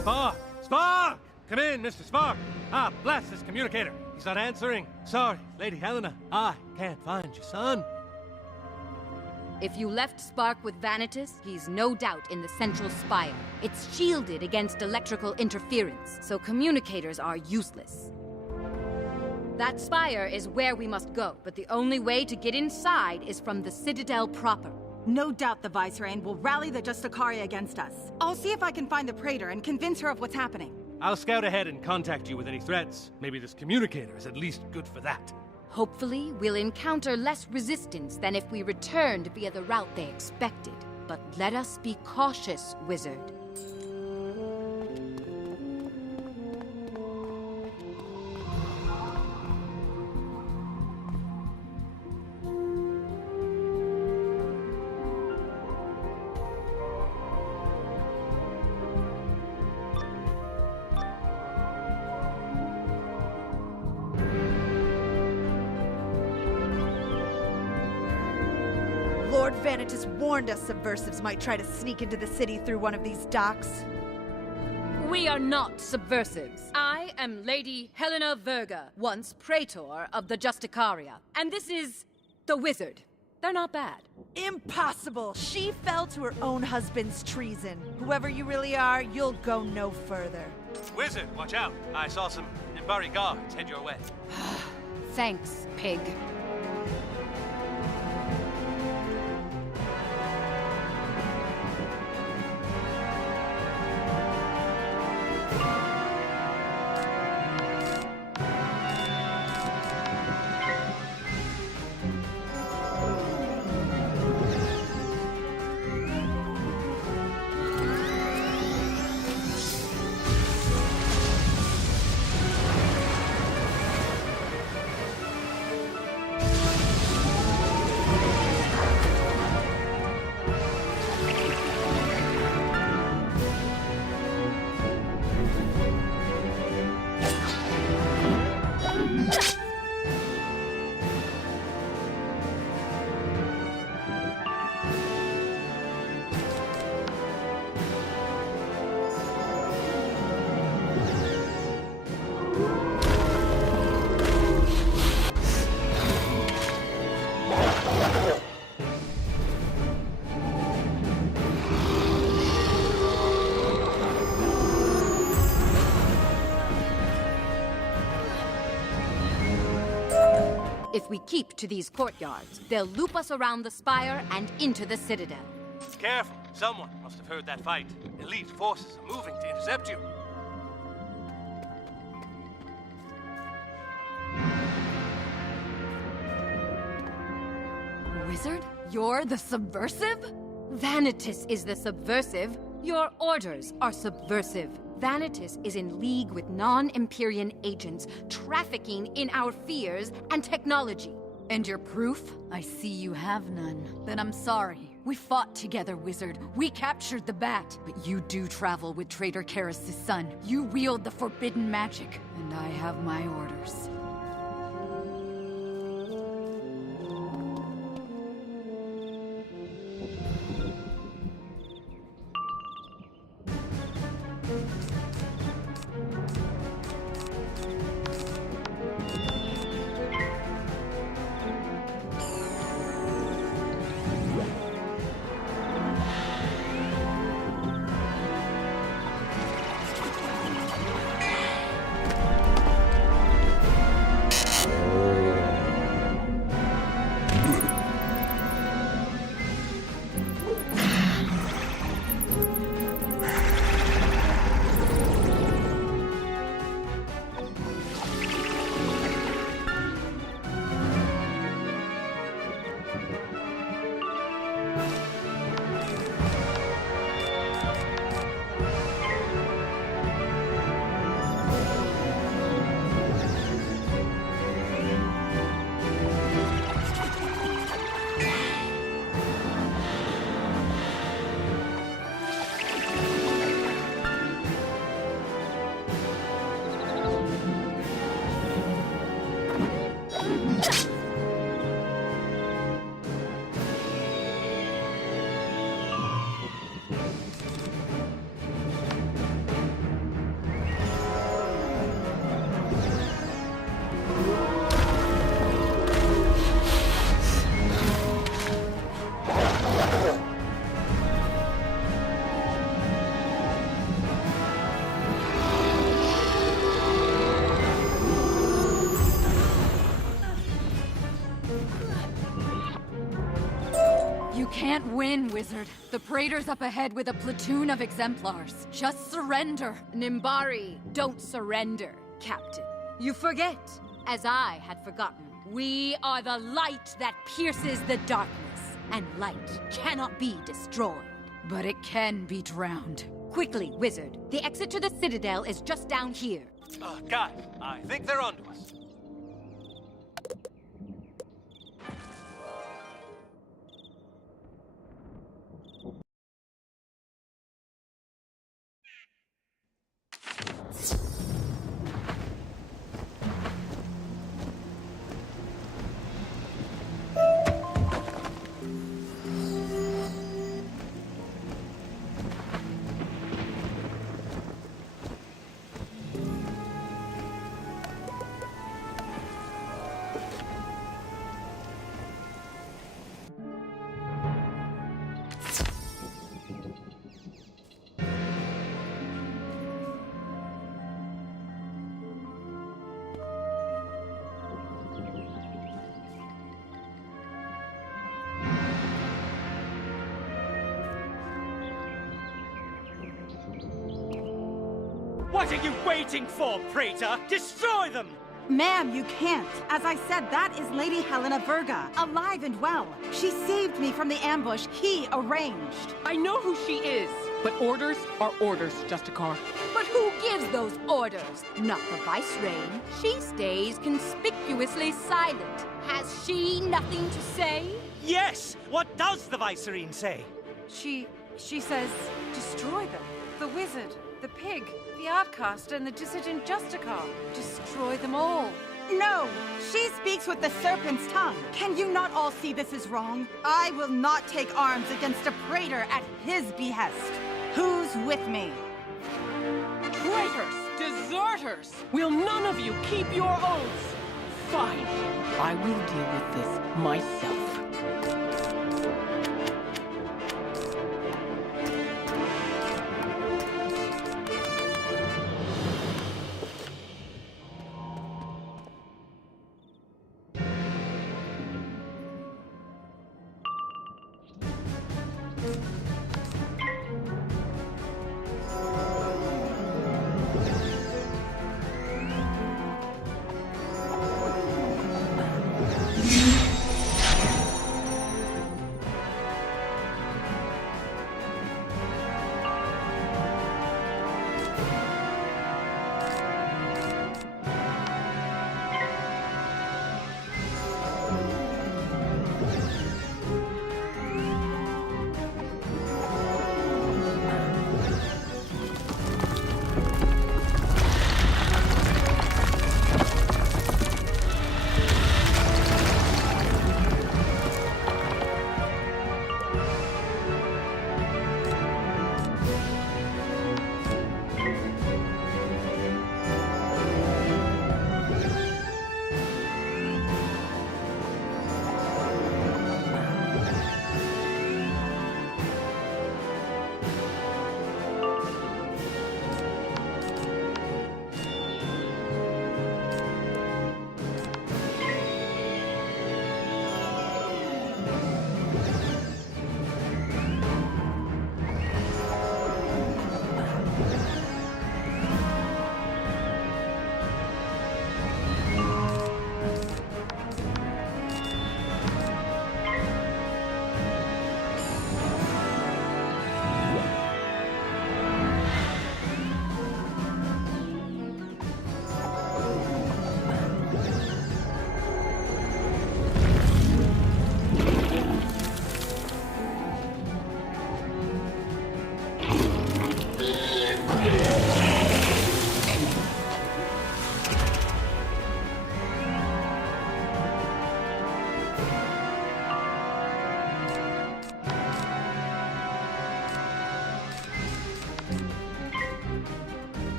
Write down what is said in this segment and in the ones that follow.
Spark! Spark! Come in, Mr. Spark! Ah, blast this communicator. He's not answering. Sorry, Lady Helena. I can't find your son. If you left Spark with Vanitas, he's no doubt in the central spire. It's shielded against electrical interference, so communicators are useless. That spire is where we must go, but the only way to get inside is from the Citadel proper. No doubt the Vicereine will rally the Justicaria against us. I'll see if I can find the Praetor and convince her of what's happening. I'll scout ahead and contact you with any threats. Maybe this communicator is at least good for that. Hopefully, we'll encounter less resistance than if we returned via the route they expected. But let us be cautious, Wizard. Lord Vanitas warned us subversives might try to sneak into the city through one of these docks. We are not subversives. I am Lady Helena Verga, once Praetor of the Justicaria. And this is the Wizard. They're not bad. Impossible! She fell to her own husband's treason. Whoever you really are, you'll go no further. Wizard, watch out. I saw some Empyrea guards head your way. Thanks, pig. If we keep to these courtyards, they'll loop us around the spire and into the Citadel. Careful. Someone must have heard that fight. Elite forces are moving to intercept you. Wizard? You're the subversive? Vanitas is the subversive. Your orders are subversive. Vanitas is in league with non-Empyrean agents, trafficking in our fears and technology. And your proof? I see you have none. Then I'm sorry. We fought together, Wizard. We captured the Bat. But you do travel with Traitor Karis' son. You wield the forbidden magic. And I have my orders. can't win, Wizard. The Praetor's up ahead with a platoon of exemplars. Just surrender. Nimbari, don't surrender, Captain. You forget, as I had forgotten. We are the light that pierces the darkness, and light cannot be destroyed. But it can be drowned. Quickly, Wizard. The exit to the Citadel is just down here. Guy, I think they're onto us. What are you waiting for, Praetor? Destroy them! Ma'am, you can't. As I said, that is Lady Helena Verga, alive and well. She saved me from the ambush he arranged. I know who she is, but orders are orders, Justicar. But who gives those orders? Not the Vice-Reign. She stays conspicuously silent. Has she nothing to say? Yes! What does the Vicereine say? She says, destroy them. The wizard, the pig, the outcast, and the dissident Justicar. Destroy them all. No! She speaks with the serpent's tongue. Can you not all see this is wrong? I will not take arms against a praetor at his behest. Who's with me? Traitors! Deserters! Will none of you keep your oaths? Fine. I will deal with this myself.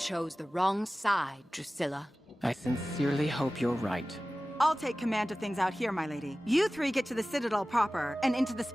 chose the wrong side, Drusilla. I sincerely hope you're right. I'll take command of things out here, my lady. You three get to the Citadel proper, and into the...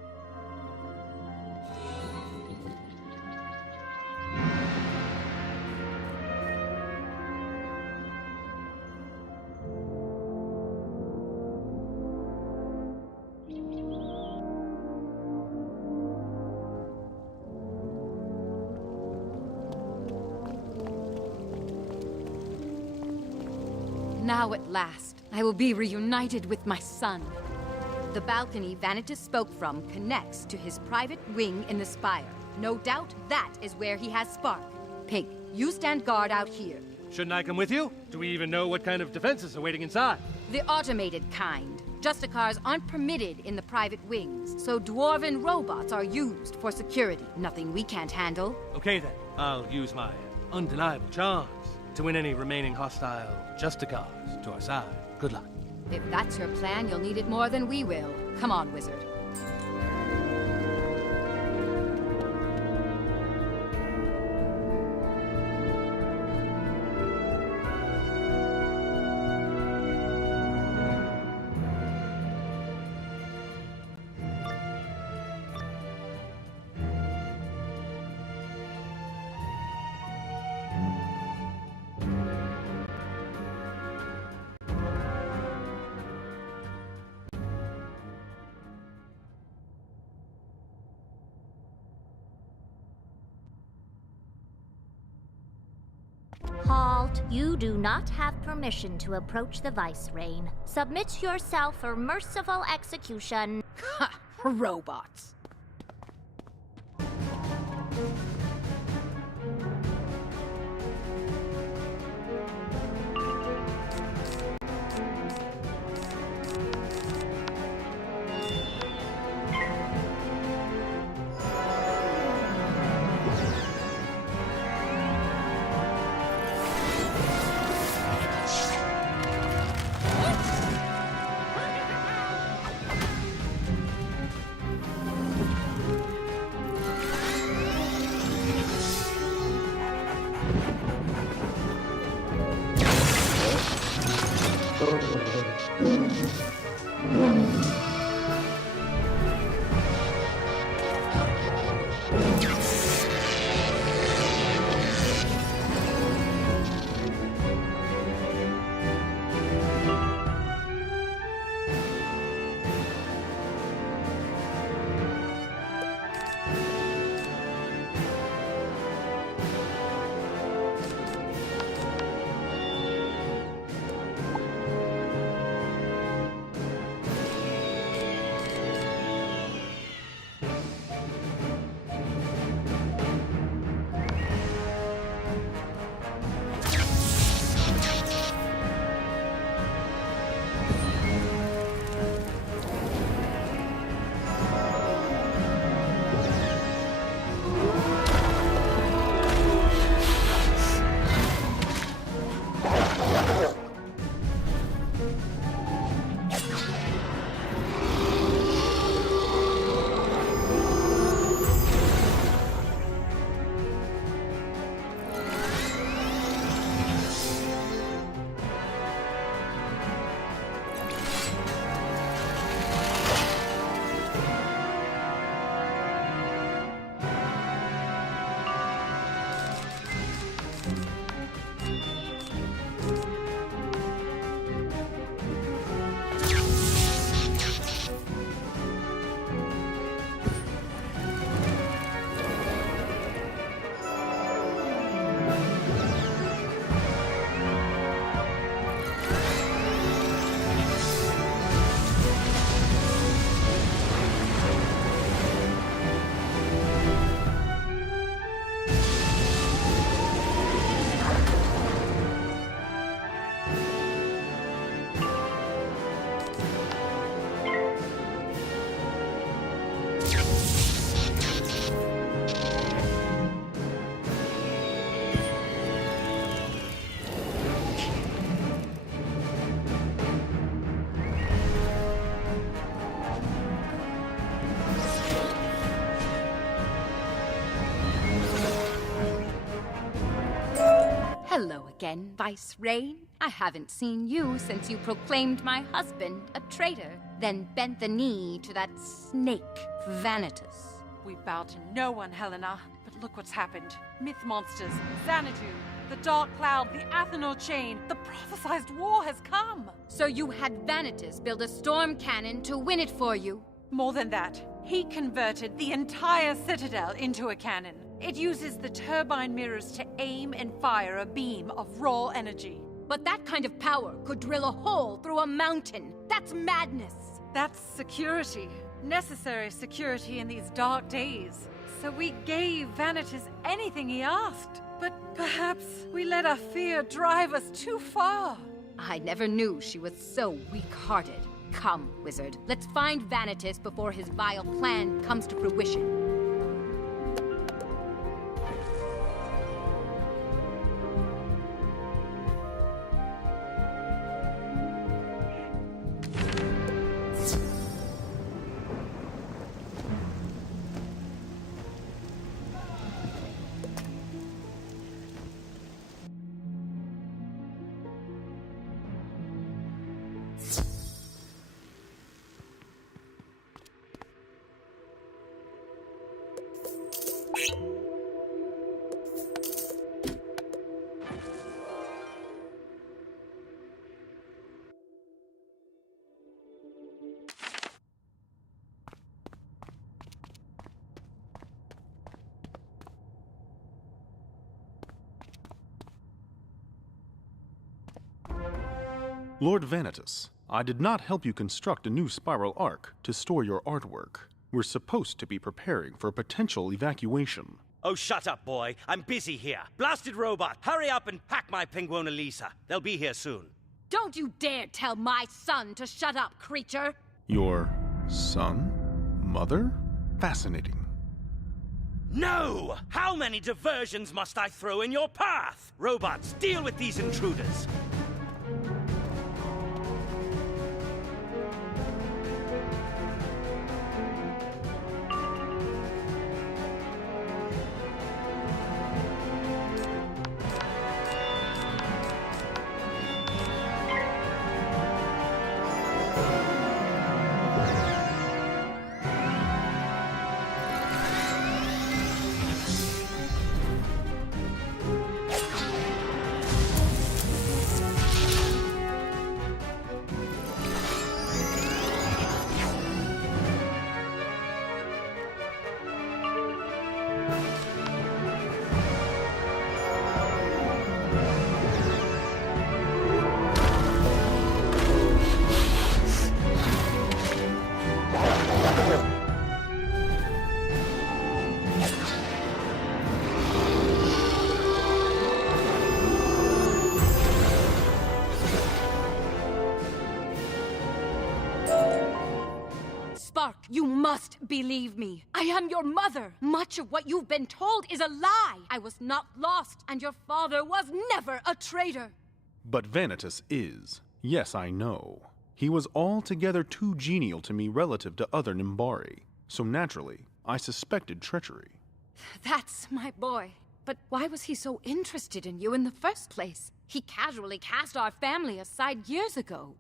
Now at last, I will be reunited with my son. The balcony Vanitas spoke from connects to his private wing in the spire. No doubt that is where he has Spark. Pig, you stand guard out here. Shouldn't I come with you? Do we even know what kind of defenses are waiting inside? The automated kind. Justicars aren't permitted in the private wings, so dwarven robots are used for security. Nothing we can't handle. Okay then, I'll use my undeniable charms to win any remaining hostile Justicars to our side. Good luck. If that's your plan, you'll need it more than we will. Come on, wizard. Halt. You do not have permission to approach the Vice Reign. Submit yourself for merciful execution. Ha! Robots. again, Vice Rain. I haven't seen you since you proclaimed my husband a traitor, then bent the knee to that snake, Vanitas. We bow to no one, Helena. But look what's happened. Myth monsters, Xanadu, the Dark Cloud, the Athanor Chain. The prophesized war has come. So you had Vanitas build a storm cannon to win it for you? More than that, he converted the entire citadel into a cannon. It uses the turbine mirrors to aim and fire a beam of raw energy. But that kind of power could drill a hole through a mountain. That's madness. That's security. Necessary security in these dark days. So we gave Vanitas anything he asked. But perhaps we let our fear drive us too far. I never knew she was so weak-hearted. Come, Wizard. Let's find Vanitas before his vile plan comes to fruition. Lord Vanitas, I did not help you construct a new spiral arc to store your artwork. We're supposed to be preparing for a potential evacuation. Oh, shut up, boy. I'm busy here. Blasted robot, hurry up and pack my Penguona Lisa. They'll be here soon. Don't you dare tell my son to shut up, creature! Your son? Mother? Fascinating. No! How many diversions must I throw in your path? Robots, deal with these intruders. You must believe me. I am your mother. Much of what you've been told is a lie. I was not lost, and your father was never a traitor. But Vanitas is. Yes, I know. He was altogether too genial to me relative to other Nimbari. So naturally, I suspected treachery. That's my boy. But why was he so interested in you in the first place? He casually cast our family aside years ago.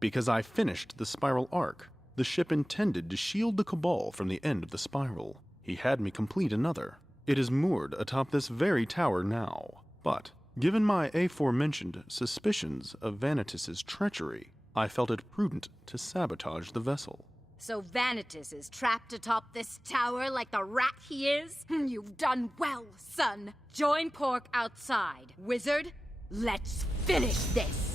Because I finished the spiral arc. The ship intended to shield the Cabal from the end of the spiral. He had me complete another. It is moored atop this very tower now. But, given my aforementioned suspicions of Vanitas's treachery, I felt it prudent to sabotage the vessel. So Vanitas is trapped atop this tower like the rat he is? You've done well, son. Join Pork outside. Wizard, let's finish this!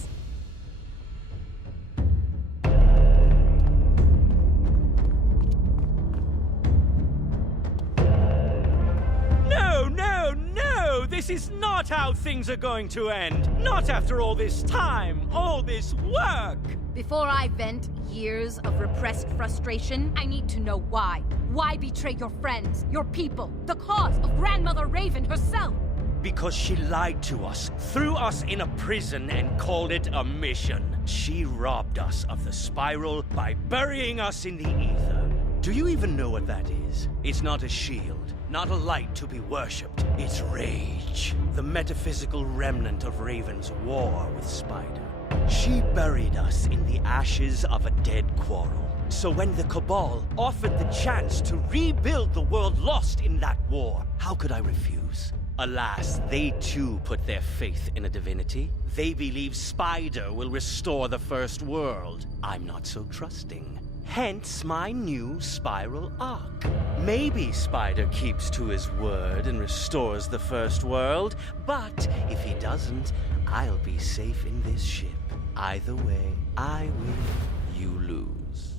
No! This is not how things are going to end. Not after all this time, all this work. Before I vent years of repressed frustration, I need to know why. Why betray your friends, your people, the cause of Grandmother Raven herself? Because she lied to us, threw us in a prison, and called it a mission. She robbed us of the spiral by burying us in the ether. Do you even know what that is? It's not a shield. not a light to be worshipped. It's rage, the metaphysical remnant of Raven's war with Spider. She buried us in the ashes of a dead quarrel. So when the Cabal offered the chance to rebuild the world lost in that war, how could I refuse? Alas, they too put their faith in a divinity. They believe Spider will restore the first world. I'm not so trusting. Hence my new spiral arc. Maybe Spider keeps to his word and restores the first world, but if he doesn't, I'll be safe in this ship. Either way, I win, you lose.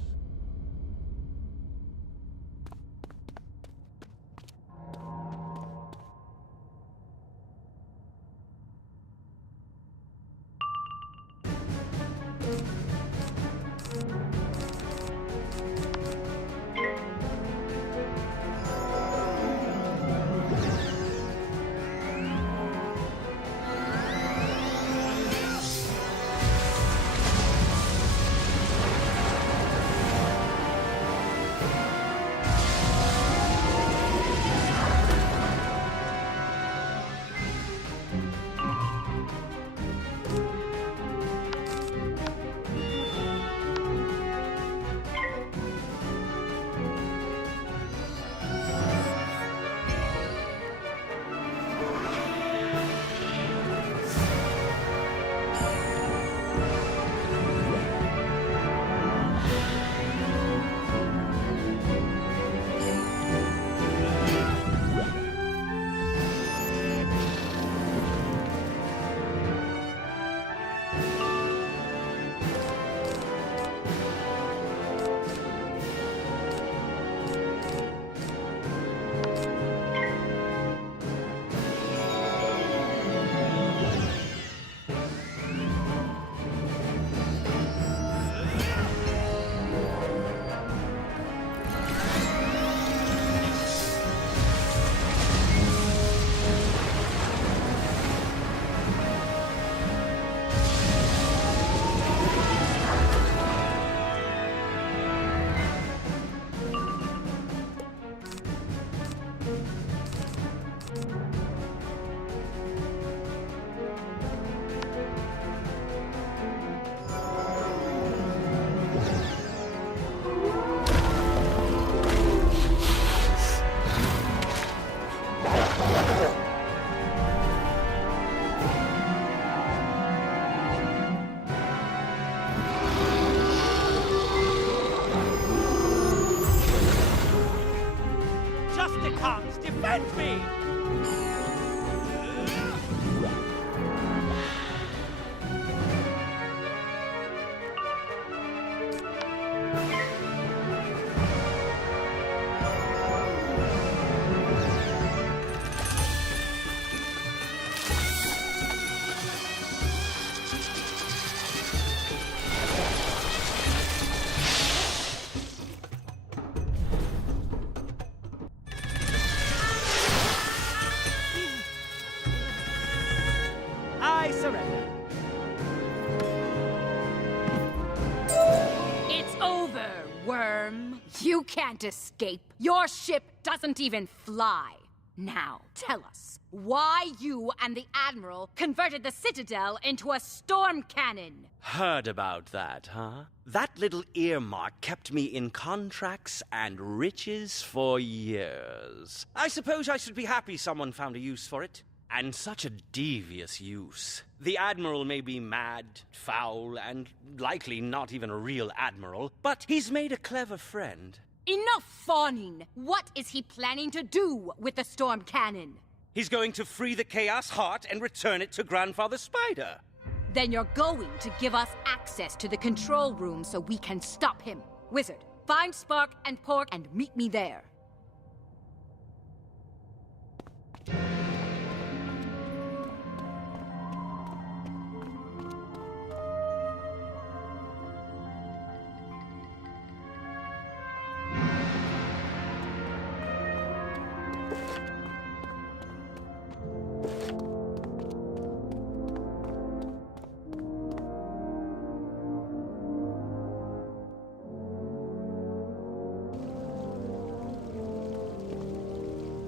Defend me! I surrender. It's over, worm. You can't escape. Your ship doesn't even fly. Now, tell us, why you and the Admiral converted the Citadel into a storm cannon? Heard about that, huh? That little earmark kept me in contracts and riches for years. I suppose I should be happy someone found a use for it. And such a devious use. The Admiral may be mad, foul, and likely not even a real Admiral, but he's made a clever friend. Enough fawning! What is he planning to do with the storm cannon? He's going to free the Chaos Heart and return it to Grandfather Spider. Then you're going to give us access to the control room so we can stop him. Wizard, find Spark and Pork and meet me there.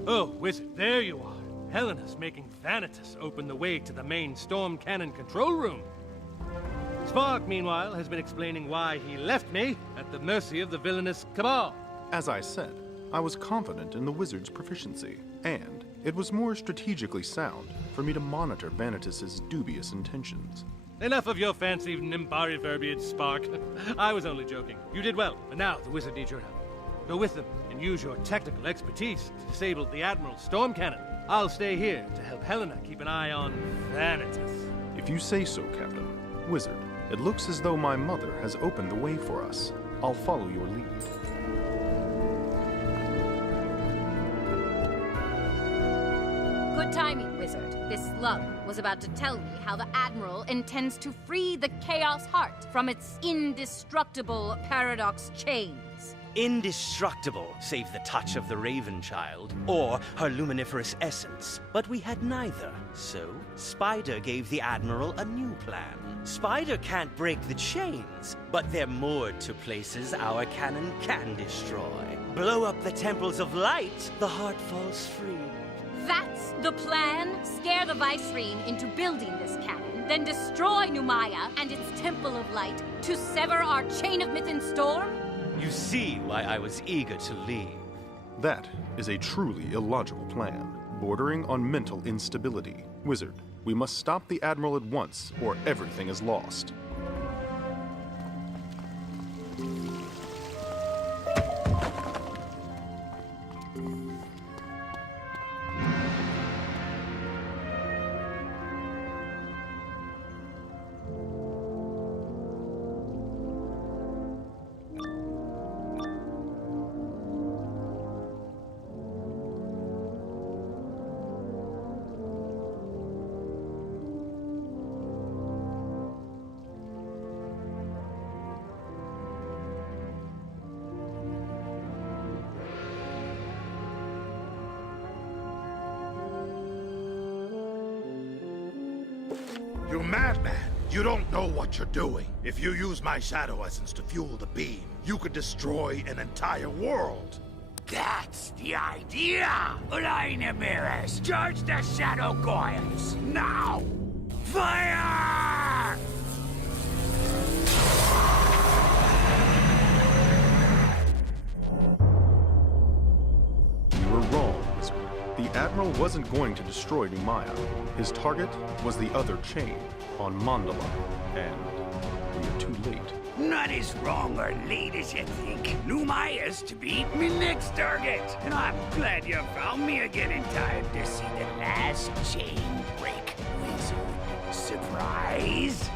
Oh, Wizard, there you are. Helena's making Vanitas open the way to the main storm cannon control room. Spark, meanwhile, has been explaining why he left me at the mercy of the villainous Cabal. As I said, I was confident in the wizard's proficiency, and it was more strategically sound for me to monitor Vanitas's dubious intentions. Enough of your fancy Nimbari verbiage, Spark. I was only joking. You did well, but now the wizard needs your help. Go with them and use your technical expertise to disable the Admiral's storm cannon. I'll stay here to help Helena keep an eye on Vanitas. If you say so, Captain. Wizard, it looks as though my mother has opened the way for us. I'll follow your lead. Good timing, Wizard. This slug was about to tell me how the Admiral intends to free the Chaos Heart from its indestructible paradox chains. Indestructible, save the touch of the Raven Child, or her luminiferous essence. But we had neither. So, Spider gave the Admiral a new plan. Spider can't break the chains, but they're moored to places our cannon can destroy. Blow up the Temples of Light, the heart falls free. That's the plan? Scare the Vicereine into building this cannon, then destroy Numaya and its Temple of Light to sever our chain of myth and storm? You see why I was eager to leave. That is a truly illogical plan, bordering on mental instability. Wizard, we must stop the Admiral at once, or everything is lost. You madman! You don't know what you're doing. If you use my shadow essence to fuel the beam, you could destroy an entire world. That's the idea! Line charge the shadow coils! Now! Fire! You were wrong, Wizard. The Admiral wasn't going to destroy Numaya. His target was the other chain, on Mandala. And we are too late. Not as wrong or late as you think. Numaya's to be me next target. And I'm glad you found me again in time to see the last chain break, Wizard. Surprise?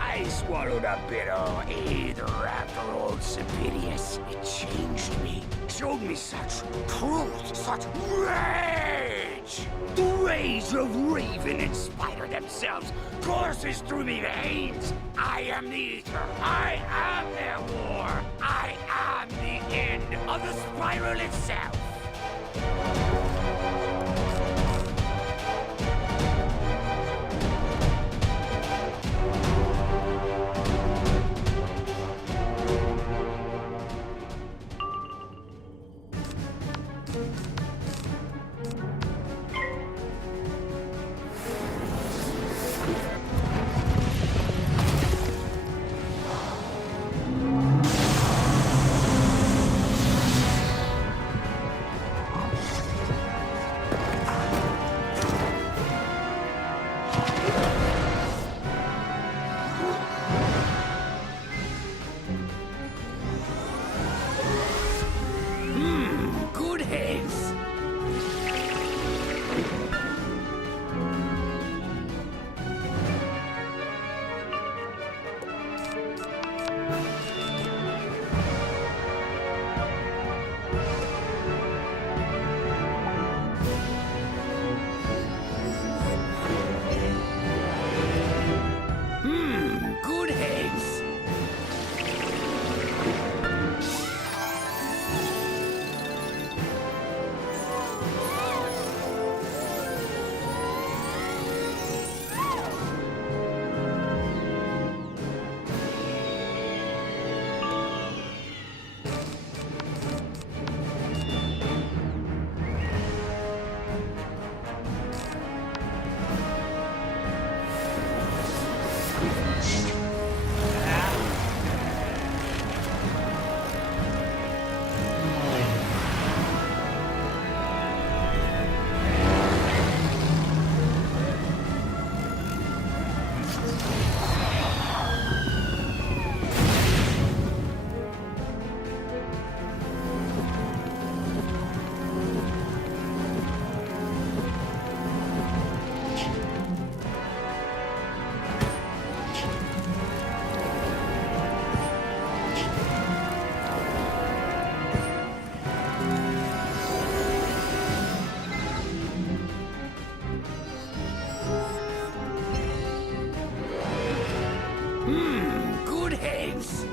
I swallowed a bit of either after old Sibelius. It changed me. Showed me such truth, such rage. The rage of Raven and Spider themselves courses through me veins. I am the Ether. I am their war. I am the end of the spiral itself. else.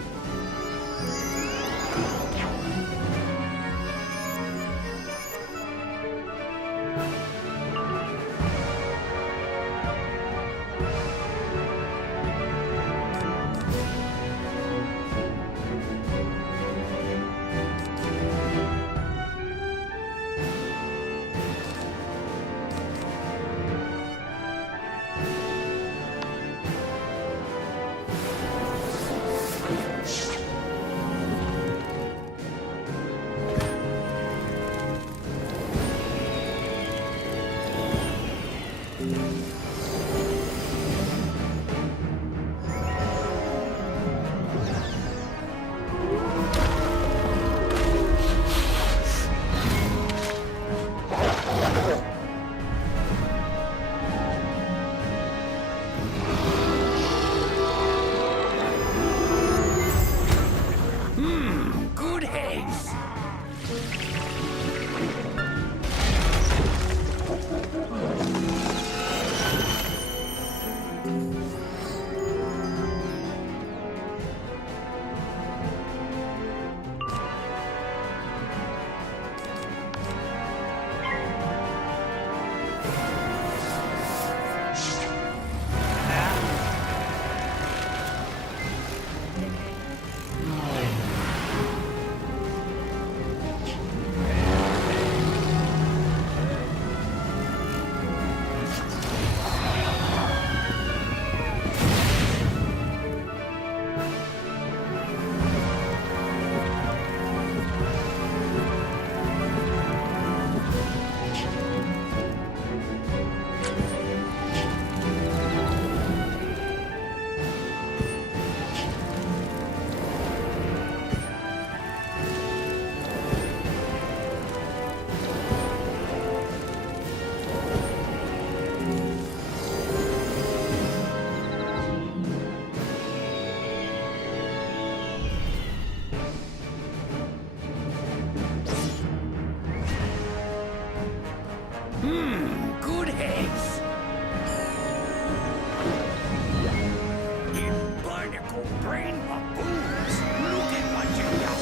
Good heads. Good heads. You barnacle brain baboons. Look at what you got.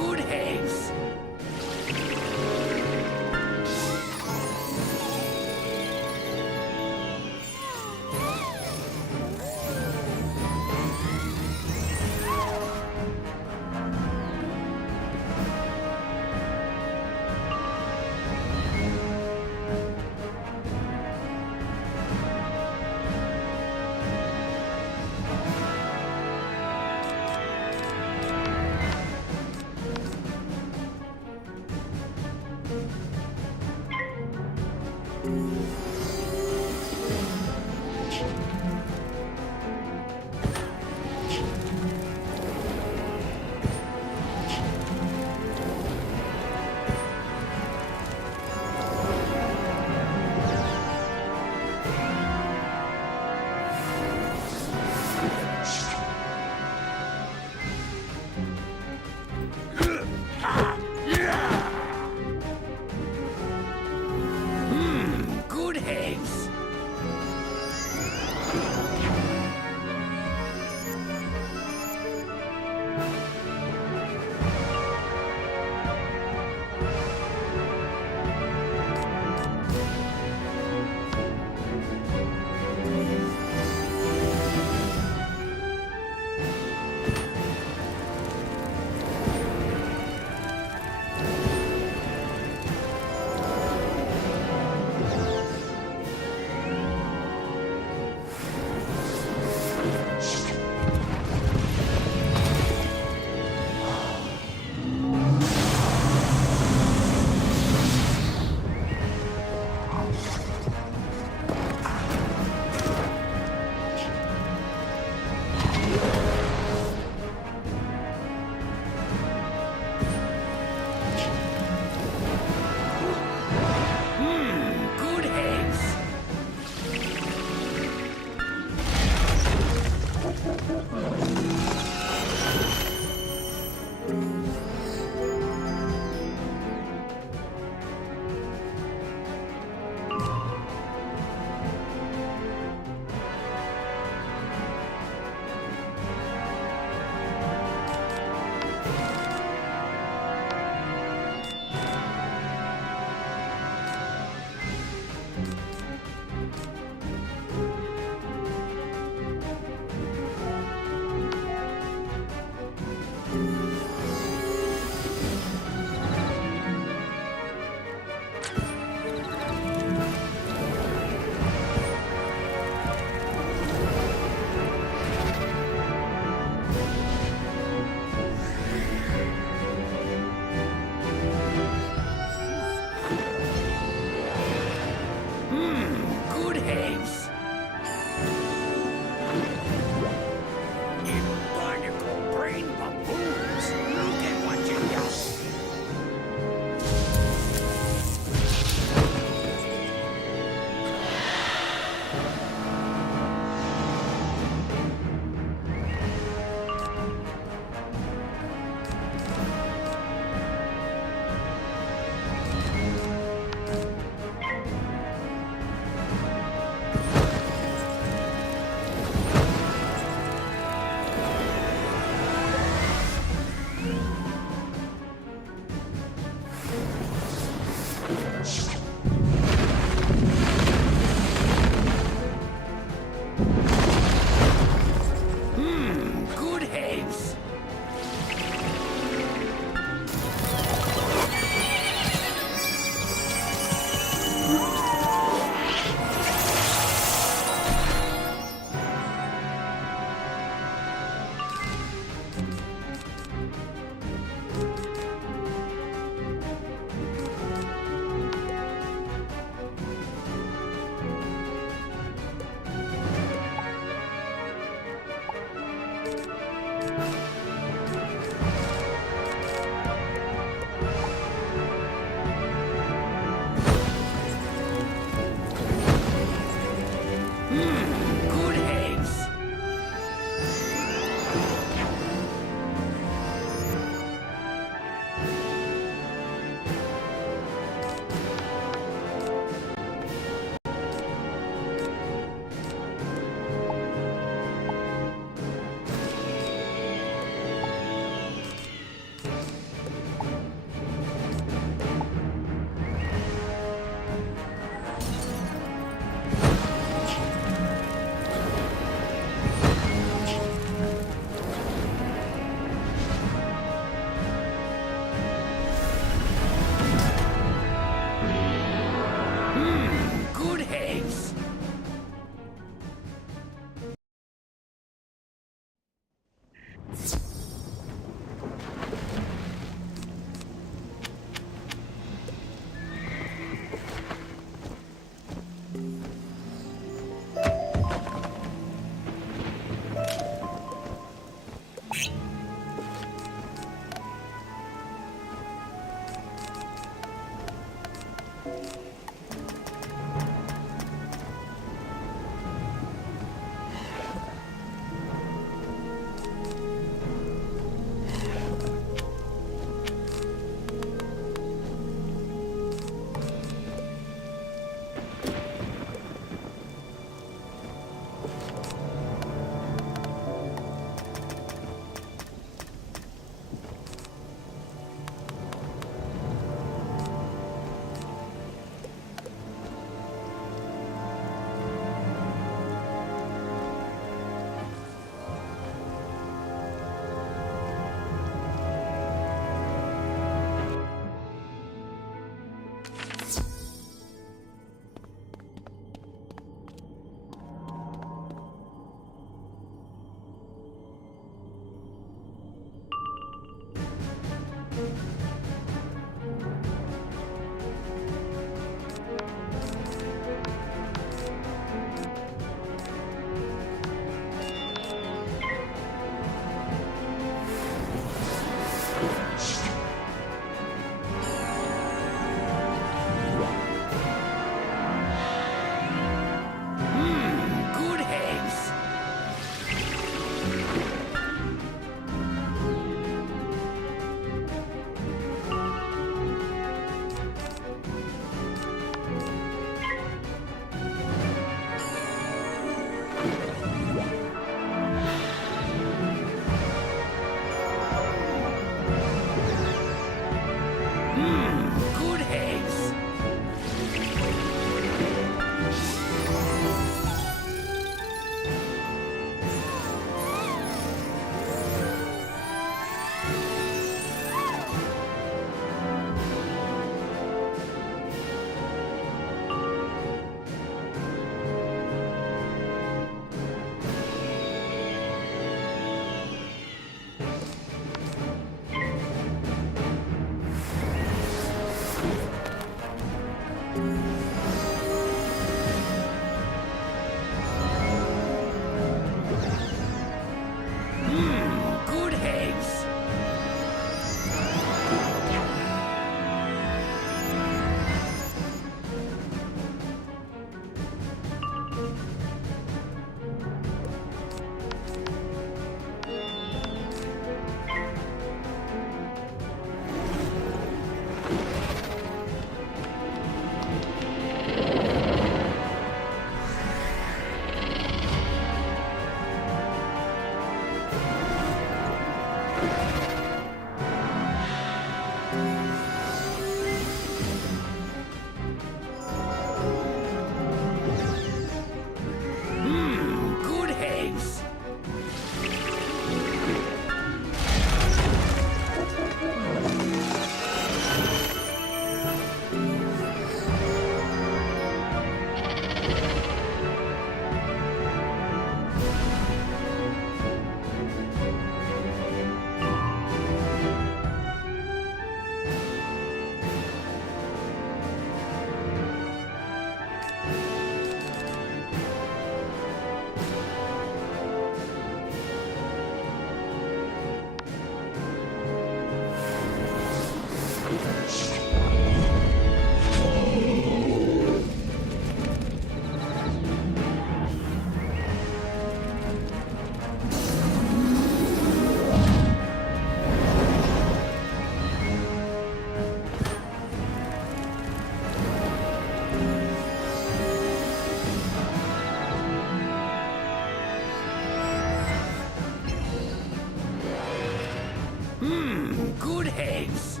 Good heads.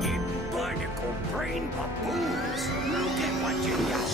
You barnacle brain baboons. Look at what you got.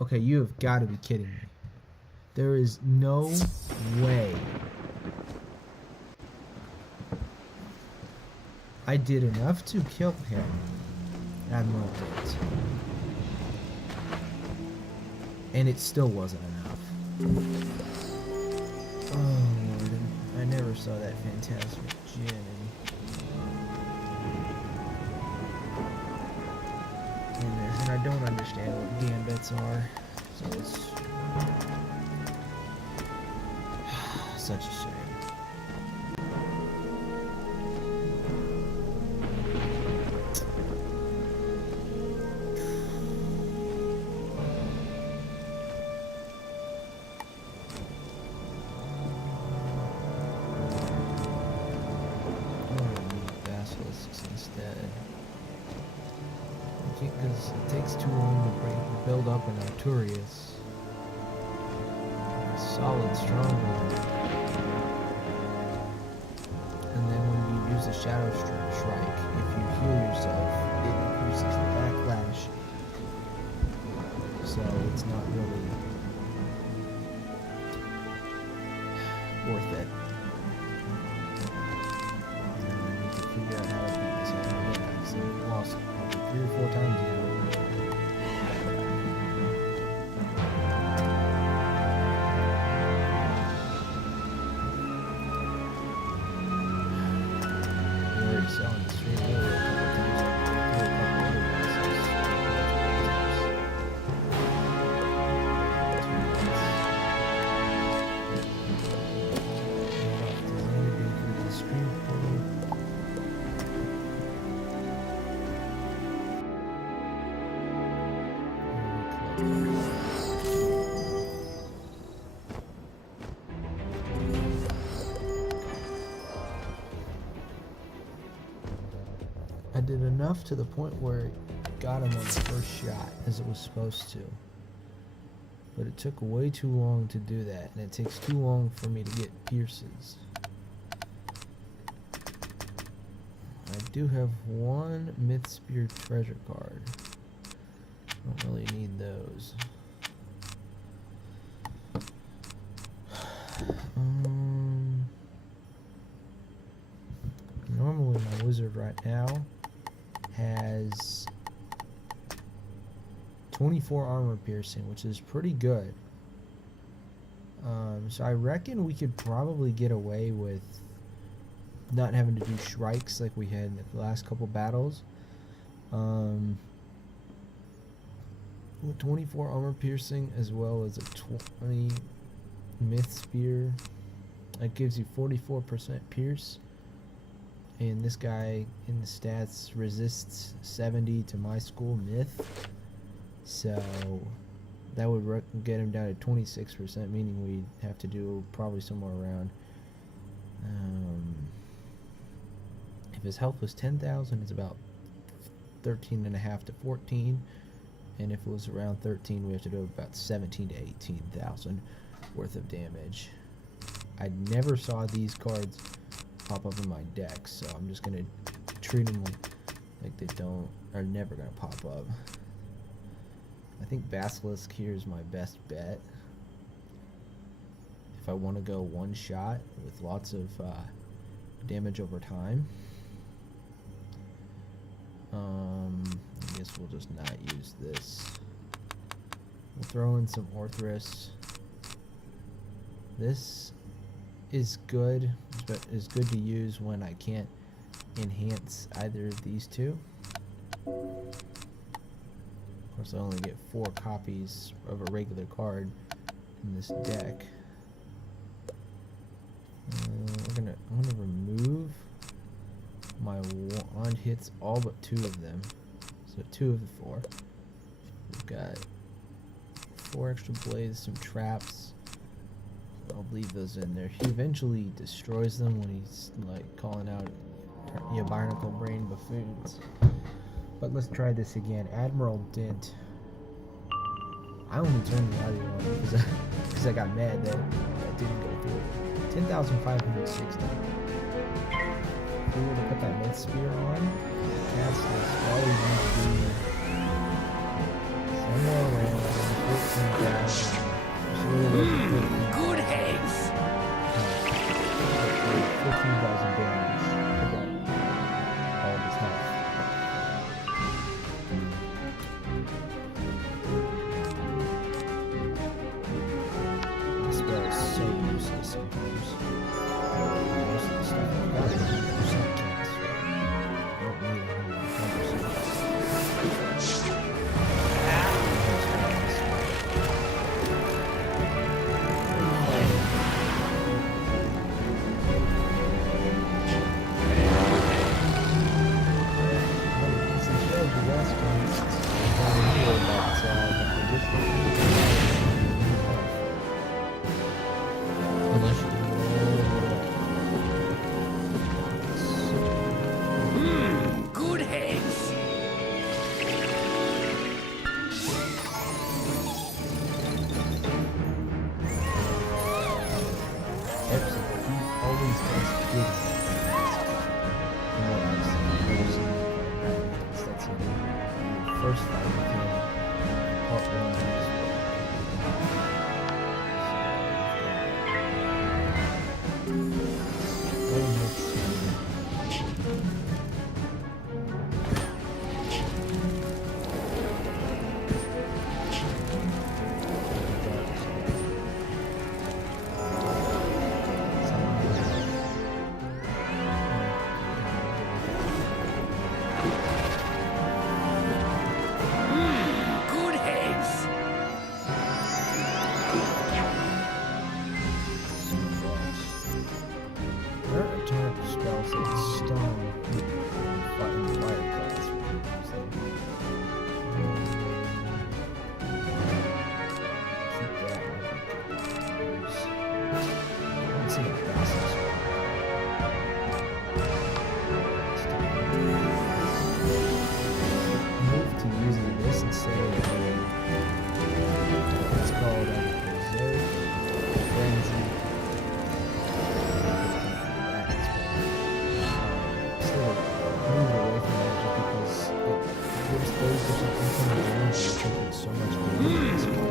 Okay, you have got to be kidding me. There is no way. I did enough to kill him. Admiral did. And it still wasn't enough. Oh Lord, I never saw that Phantasmic Djinn. And I don't understand what gambits are, so it's such a shame. Because it takes too long to build up an Arturius. A solid, strong one. And then when you use a Shadow Strike, if you heal yourself, it increases the backlash. So it's not really worth it. And I need to figure out how to beat this one again. I've seen it lost 3 or 4 times now. We're already selling it straight away a couple times. A couple other boxes. I did enough to the point where it got him on the first shot, as it was supposed to. But it took way too long to do that, and it takes too long for me to get pierces. I do have 1 Myth Spear treasure card. Don't really need those. Normally my wizard right now has 24 armor piercing, which is pretty good. So I reckon we could probably get away with not having to do shrikes like we had in the last couple battles. With 24 armor piercing as well as a 20 myth spear, that gives you 44% pierce. And this guy in the stats resists 70 to my school myth, so that would get him down to 26%, meaning we'd have to do probably somewhere around if his health was 10,000, it's about 13.5 to 14, and if it was around 13, we have to do about 17 to 18,000 worth of damage. I never saw these cards pop up in my deck, so I'm just gonna treat them like they are never gonna pop up. I think Basilisk here is my best bet if I want to go one shot with lots of damage over time. I guess we'll just not use this. We'll throw in some Orthrus. This is good, but is good to use when I can't enhance either of these two. Of course, I only get 4 copies of a regular card in this deck. I'm gonna remove my wand hits all but 2 of them, so 2 of the 4. We've got 4 extra blades, some traps. I'll leave those in there. He eventually destroys them when he's like calling out barnacle brain buffoons. But let's try this again. Admiral Dent. I only turned the audio on because I got mad that didn't go through. 10,560. If we were to put that Myth Spear on, cast this, all we need to be somewhere around 14 did have from what I've seen. I've never seen that's in the first fight with him, part 1 of this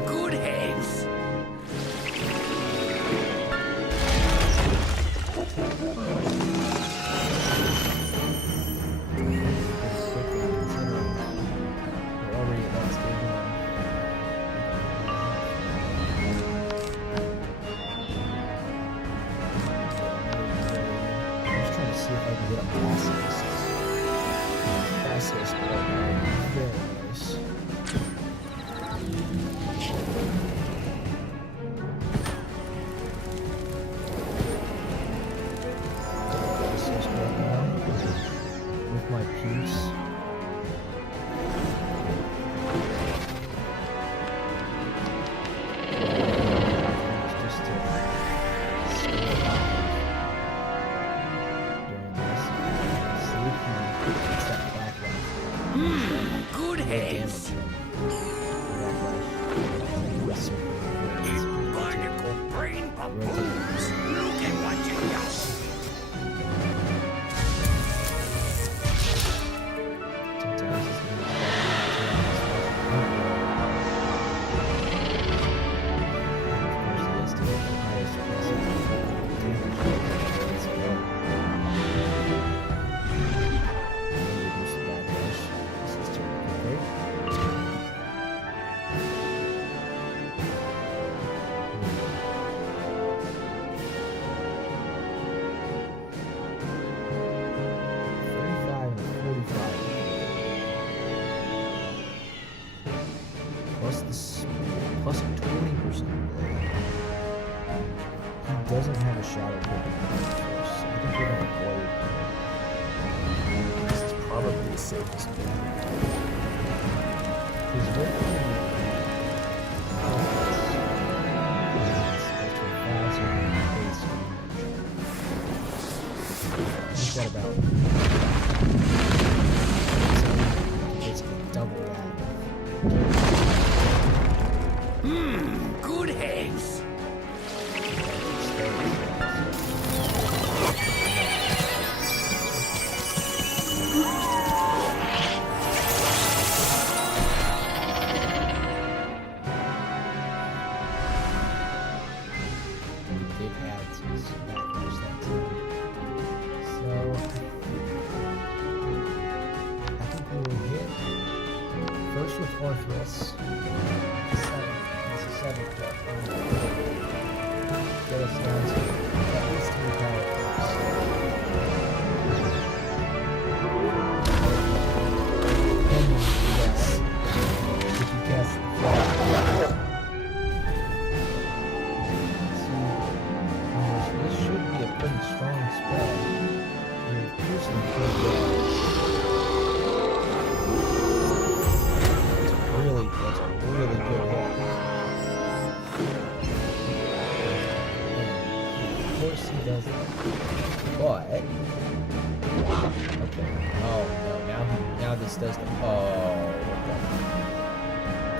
Good heads. Good heads. You barnacle brain baboons. Look at what you got. Plus 20% blade. He doesn't have a shot at whipping force. I think we're gonna avoid him. This is probably the safest bet. His whipping he's got about basically double that. Good heads. They've had since backlash that time. So I think we will hit first with Orthrus. It's a 7 club. Get us down to at least 3 power clubs. Yes. If you cast the flag. This should be a pretty strong spell. You're piercing pretty well. That's a really good hit. Of course he does that. But okay. Oh no, now this does the okay.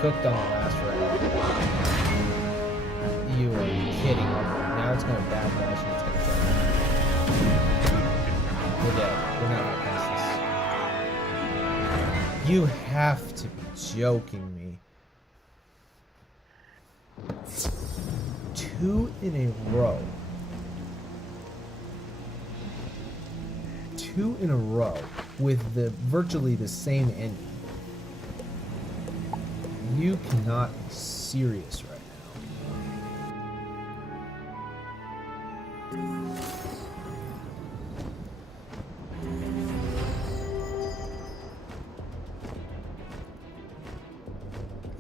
Cooked on the last round. You are kidding. Now it's gonna backlash and it's gonna kill him. Yeah, we're not gonna pass this. You have to be joking me. 2 in a row. 2 in a row with the virtually the same ending. You cannot be serious right now.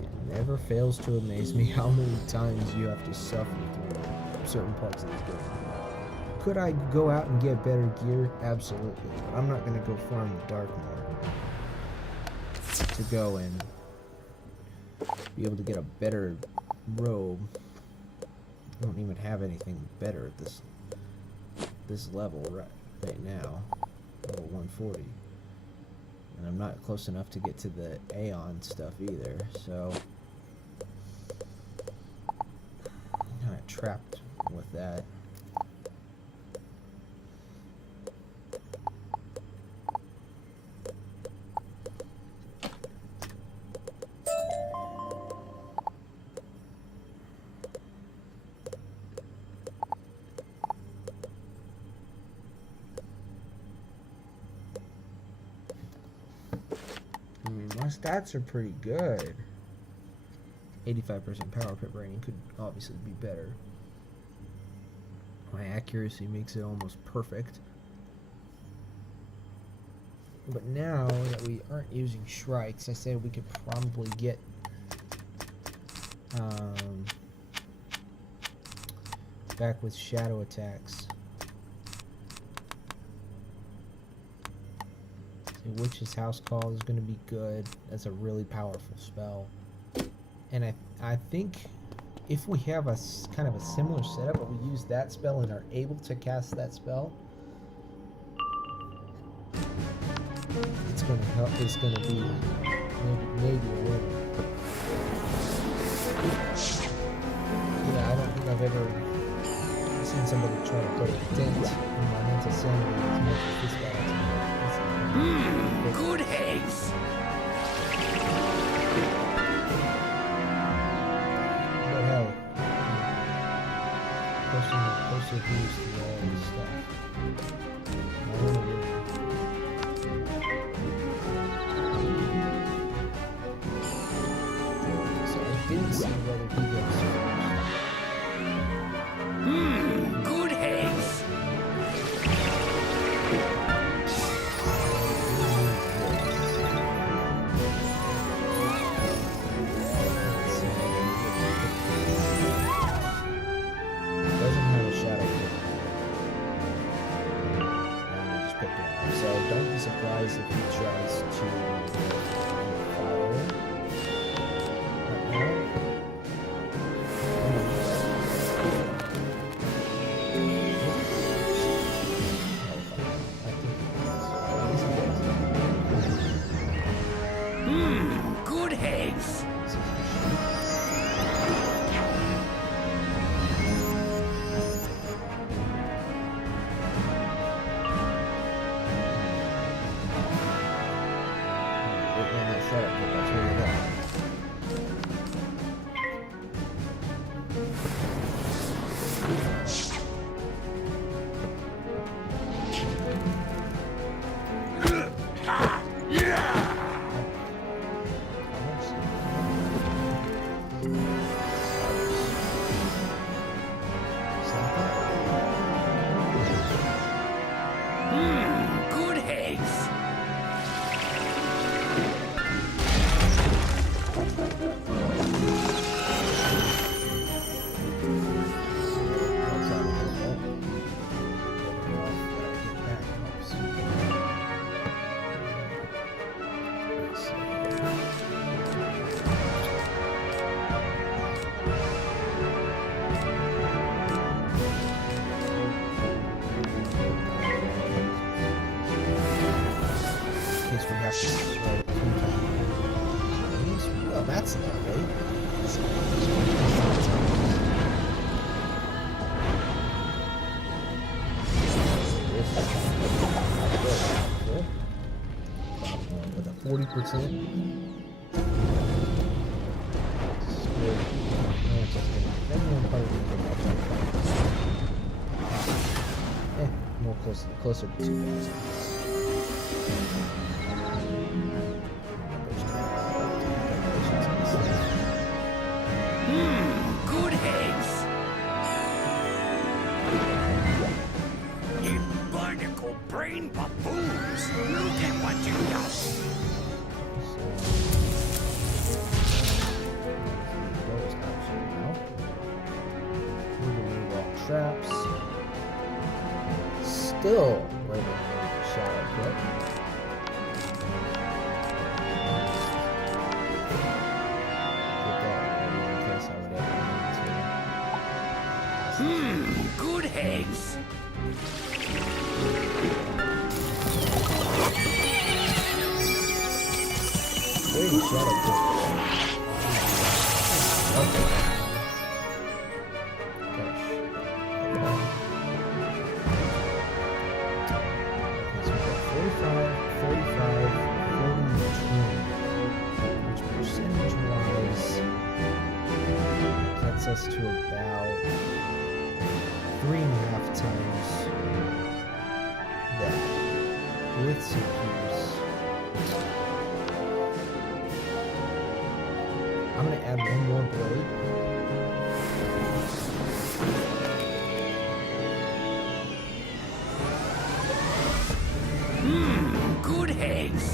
It never fails to amaze me how many times you have to suffer through certain parts of this game. Could I go out and get better gear? Absolutely. But I'm not going to go far in the dark more to go and be able to get a better robe. I don't even have anything better at this level right now. Level 140. And I'm not close enough to get to the Aeon stuff either, so I'm kind of trapped with that. My stats are pretty good. 85% power pip rating could obviously be better. My accuracy makes it almost perfect. But now that we aren't using Shrikes, I said we could probably get back with shadow attacks. Witch's House Call is going to be good. That's a really powerful spell. And I think if we have a kind of a similar setup, but we use that spell and are able to cast that spell, it's going to help. It's going to be maybe a winner. Yeah, I don't think I've ever seen somebody try to put a dent in my mental sanity as much as this guy. Good haze. But hey, closer views to all this stuff. So I didn't see whether he gets first. Good haze. Surprised if he tries to fire right now. Good haze. Well, that's lovely. 40%. More closer to 2,000. Good eggs. You barnacle brain buffoons. Look at what you done. Traps. Still waiting for shadow pit. Get that in case I would ever need to. Good eggs. Waiting shadow pit. Okay. Us to about 3.5 times that with CPs. I'm gonna add one more blade. Good eggs.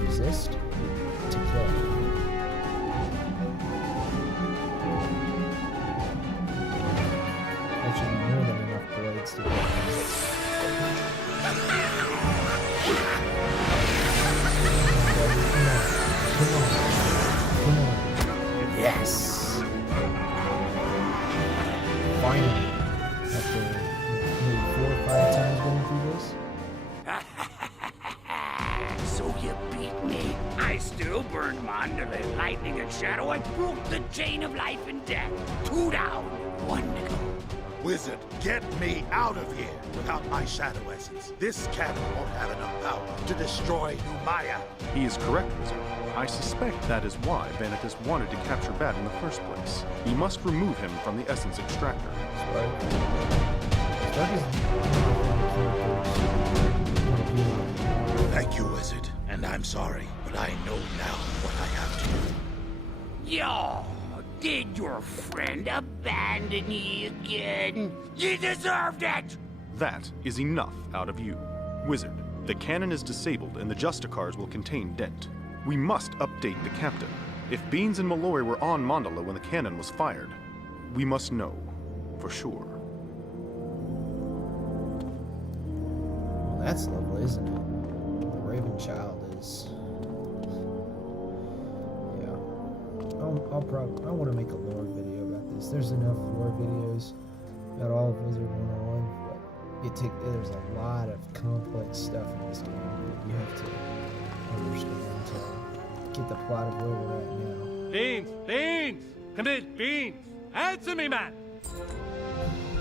Resist to kill. That should be more than enough blades to kill. Come on. Yes. Finally, after maybe 4 or 5 times going through this. So you beat me. I still burned Mandalay, lightning, and shadow. I broke the chain of life and death. 2 down, 1 to go. Wizard, get me out of here. Without my shadow essence, this cannon won't have enough power to destroy Numaya. He is correct, Wizard. I suspect that is why Vanitas wanted to capture Bat in the first place. We must remove him from the essence extractor. Thank you, Wizard. And I'm sorry, but I know now what I have to do. Yo, did your friend abandon you again? You deserved it! That is enough out of you. Wizard, the cannon is disabled and the Justicars will contain Dent. We must update the captain. If Beans and Malloy were on Mandala when the cannon was fired, we must know for sure. Well, that's lovely, isn't it? The Raven Child is... Yeah. I want to make a lore video about this. There's enough lore videos about all of Wizard101, but there's a lot of complex stuff in this game that you have to understand to get the plot of where we're at now. Beans! Come in, Beans! Answer me, man!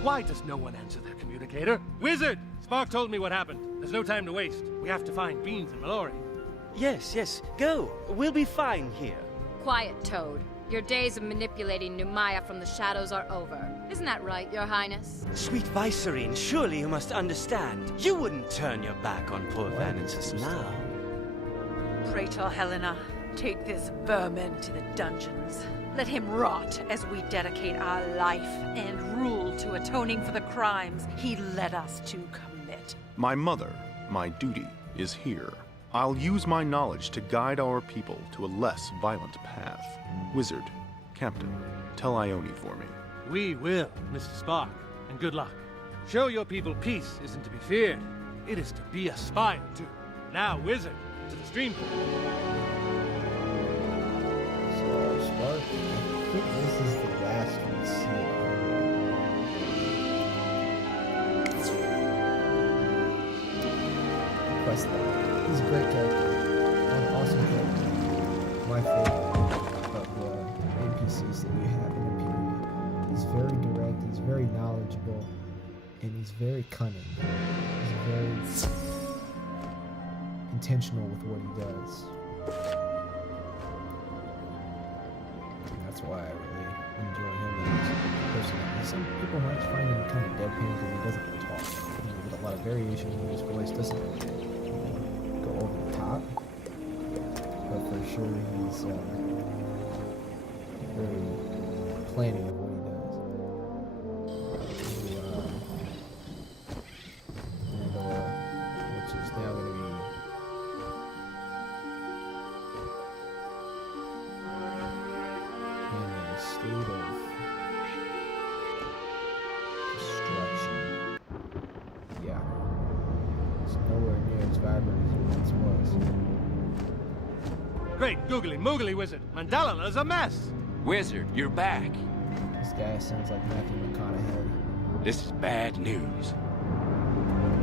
Why does no one answer their communicator? Wizard! Spark told me what happened. There's no time to waste. We have to find Beans and Mallory. Yes, go. We'll be fine here. Quiet, Toad. Your days of manipulating Numaya from the shadows are over. Isn't that right, Your Highness? Sweet Vicerine, surely you must understand. You wouldn't turn your back on poor Vanitas now. Praetor Helena, take this vermin to the dungeons. Let him rot as we dedicate our life and rule to atoning for the crimes he led us to commit. it. My mother, my duty, is here. I'll use my knowledge to guide our people to a less violent path. Wizard, Captain, tell Ione for me. We will, Mr. Spark, and good luck. Show your people peace isn't to be feared. It is to be aspired to. Now, Wizard, to the stream pool. So, Spark, I think this is the last we see. Quest that. He's a great character. An awesome character. My favorite of the NPCs that you have in Empyrea. He's very direct, he's very knowledgeable, and he's very cunning. He's very intentional with what he does. And that's why I really enjoy him as a personality. Some people might find him kind of deadpan because he doesn't talk. With a lot of variation in his voice, doesn't go over the top. But for sure, he's very planning of what he does. Which is now going to be in a state of destruction. Yeah. It's nowhere near as vibrant as it once was. Great googly moogly, Wizard. Mandalala's a mess. Wizard, you're back. This guy sounds like Matthew McConaughey. This is bad news.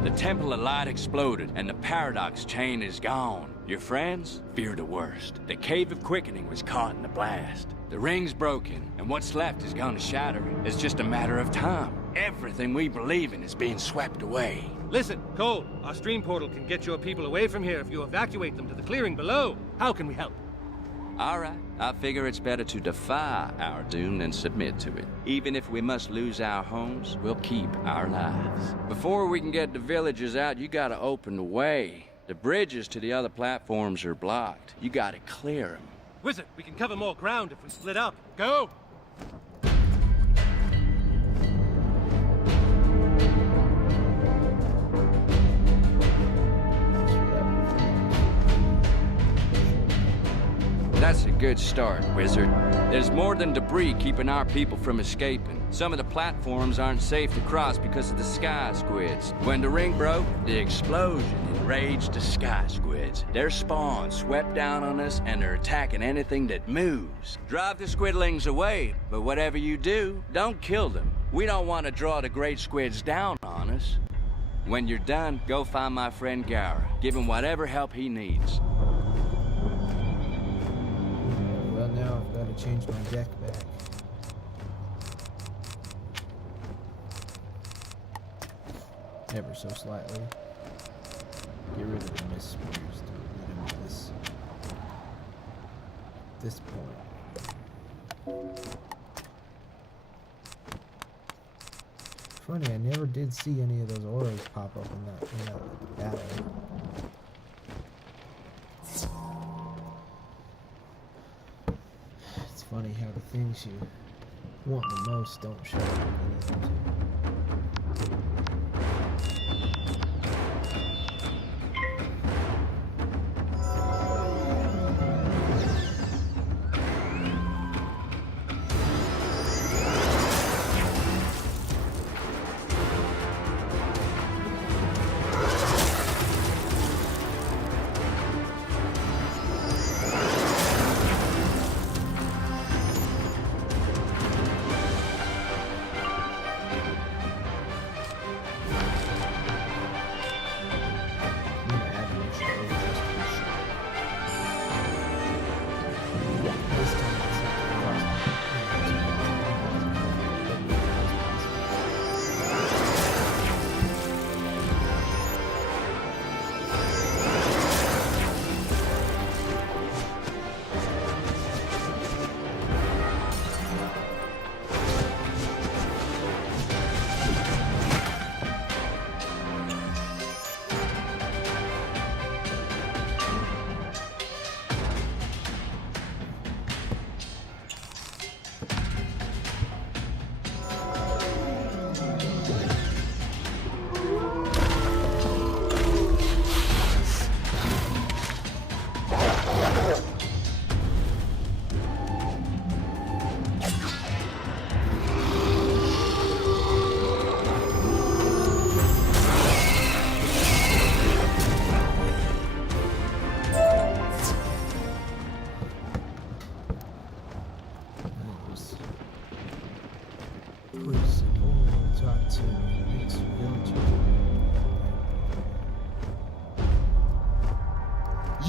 The Temple of Light exploded, and the Paradox Chain is gone. Your friends fear the worst. The Cave of Quickening was caught in the blast. The ring's broken, and what's left is gonna shatter. It's just a matter of time. Everything we believe in is being swept away. Listen, Cole, our stream portal can get your people away from here if you evacuate them to the clearing below. How can we help? All right, I figure it's better to defy our doom than submit to it. Even if we must lose our homes, we'll keep our lives. Before we can get the villagers out, you gotta open the way. The bridges to the other platforms are blocked. You gotta clear them. Wizard, we can cover more ground if we split up. Go! That's a good start, Wizard. There's more than debris keeping our people from escaping. Some of the platforms aren't safe to cross because of the sky squids. When the ring broke, the explosion enraged the sky squids. Their spawn swept down on us, and they're attacking anything that moves. Drive the squidlings away, but whatever you do, don't kill them. We don't want to draw the great squids down on us. When you're done, go find my friend Gara. Give him whatever help he needs. Well, now I've got to change my deck back. Ever so slightly. Get rid of the mist spears to get him to this point. Funny, I never did see any of those auras pop up in that battle. It's funny how the things you want the most don't show up in any of them.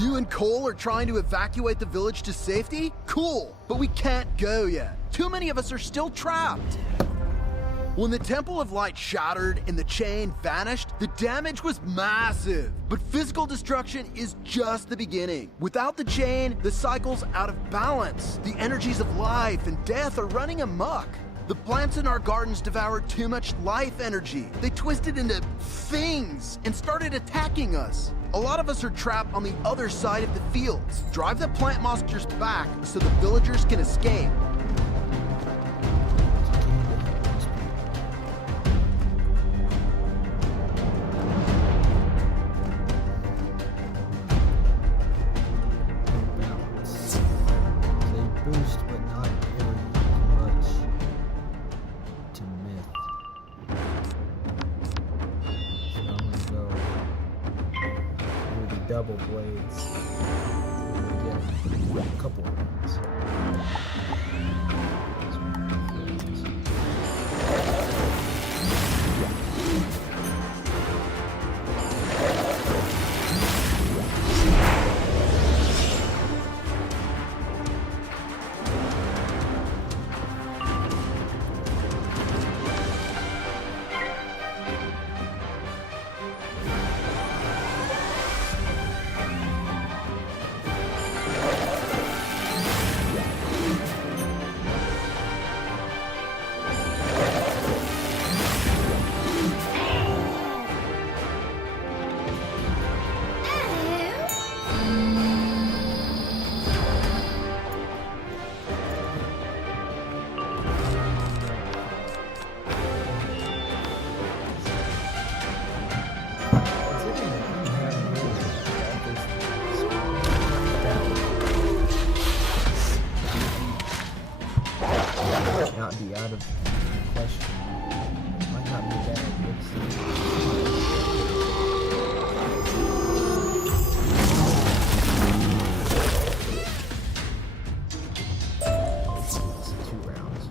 You and Cole are trying to evacuate the village to safety? Cool, but we can't go yet. Too many of us are still trapped. When the Temple of Light shattered and the chain vanished, the damage was massive. But physical destruction is just the beginning. Without the chain, the cycle's out of balance. The energies of life and death are running amok. The plants in our gardens devoured too much life energy. They twisted into things and started attacking us. A lot of us are trapped on the other side of the fields. Drive the plant monsters back so the villagers can escape. Double blades. We get a couple of ones. Not be out of question. Might not be bad. It's 2 rounds.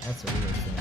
That's a weird thing.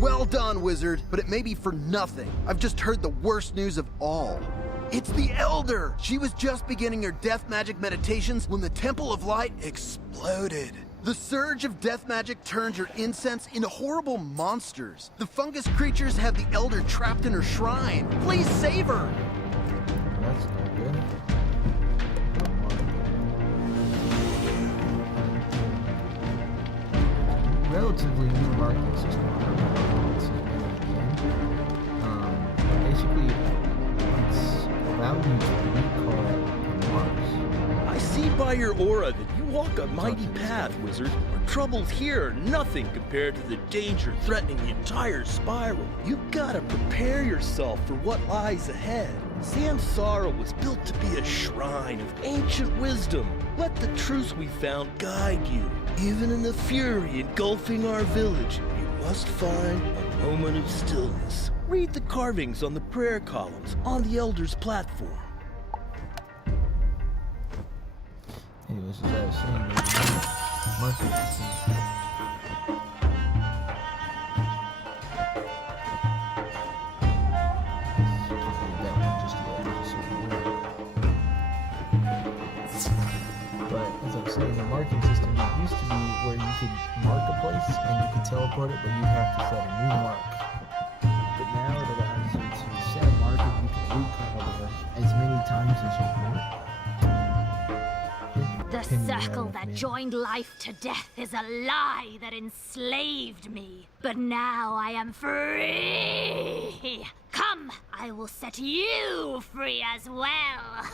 Well done, Wizard, but it may be for nothing. I've just heard the worst news of all. It's the Elder! She was just beginning her death magic meditations when the Temple of Light exploded. The surge of death magic turned her incense into horrible monsters. The fungus creatures have the Elder trapped in her shrine. Please save her! That's not good. Relatively new marking system. Basically, it's allowed you to recall marks. I see by your aura that you walk a mighty path, Wizard. Our troubles here are nothing compared to the danger threatening the entire spiral. You gotta prepare yourself for what lies ahead. Samsara was built to be a shrine of ancient wisdom. Let the truths we found guide you. Even in the fury engulfing our village, you must find a moment of stillness. Read the carvings on the prayer columns on the Elder's platform. Anyways, as I was saying, marking system. But as I was saying, the marking system used to be where you could mark a place and you could teleport it, but you'd have to set a new mark. But now it allows you to set a mark and you can recall it as many times as you want. The circle that joined life to death is a lie that enslaved me. But now I am free. Come, I will set you free as well.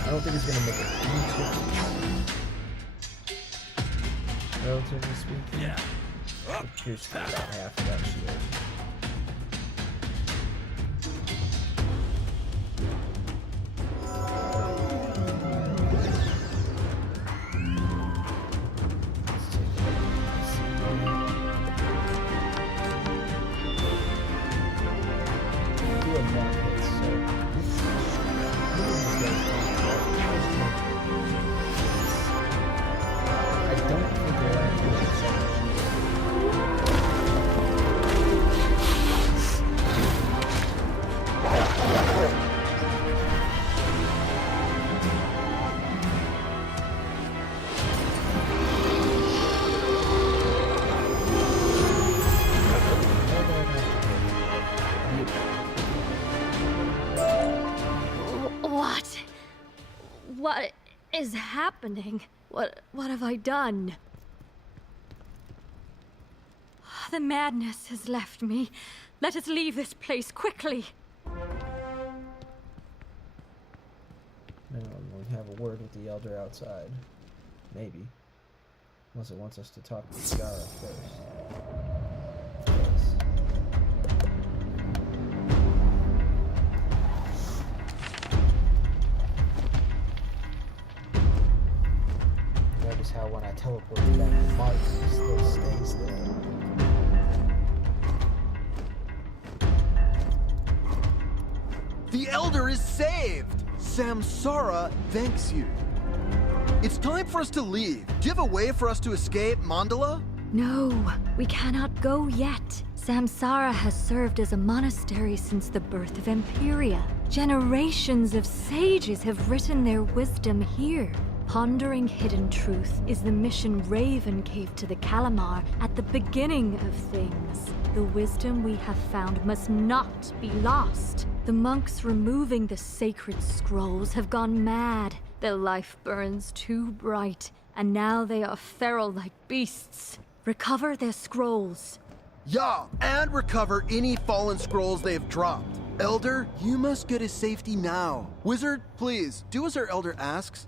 I don't think it's gonna make a huge difference. Relatively speaking. Yeah. It appears to be about half of that shield. What is happening? What have I done? The madness has left me. Let us leave this place quickly. Now we'll have a word with the Elder outside. Maybe. Unless it wants us to talk to Scara first. Notice how when I teleport back to Mark, it still stays there. The Elder is saved! Samsara thanks you. It's time for us to leave. Do you have a way for us to escape Mandala? No, we cannot go yet. Samsara has served as a monastery since the birth of Empyrea. Generations of sages have written their wisdom here. Pondering hidden truth is the mission Raven gave to the Calamar at the beginning of things. The wisdom we have found must not be lost. The monks removing the sacred scrolls have gone mad. Their life burns too bright, and now they are feral like beasts. Recover their scrolls. Yeah, and recover any fallen scrolls they have dropped. Elder, you must go to safety now. Wizard, please, do as our elder asks.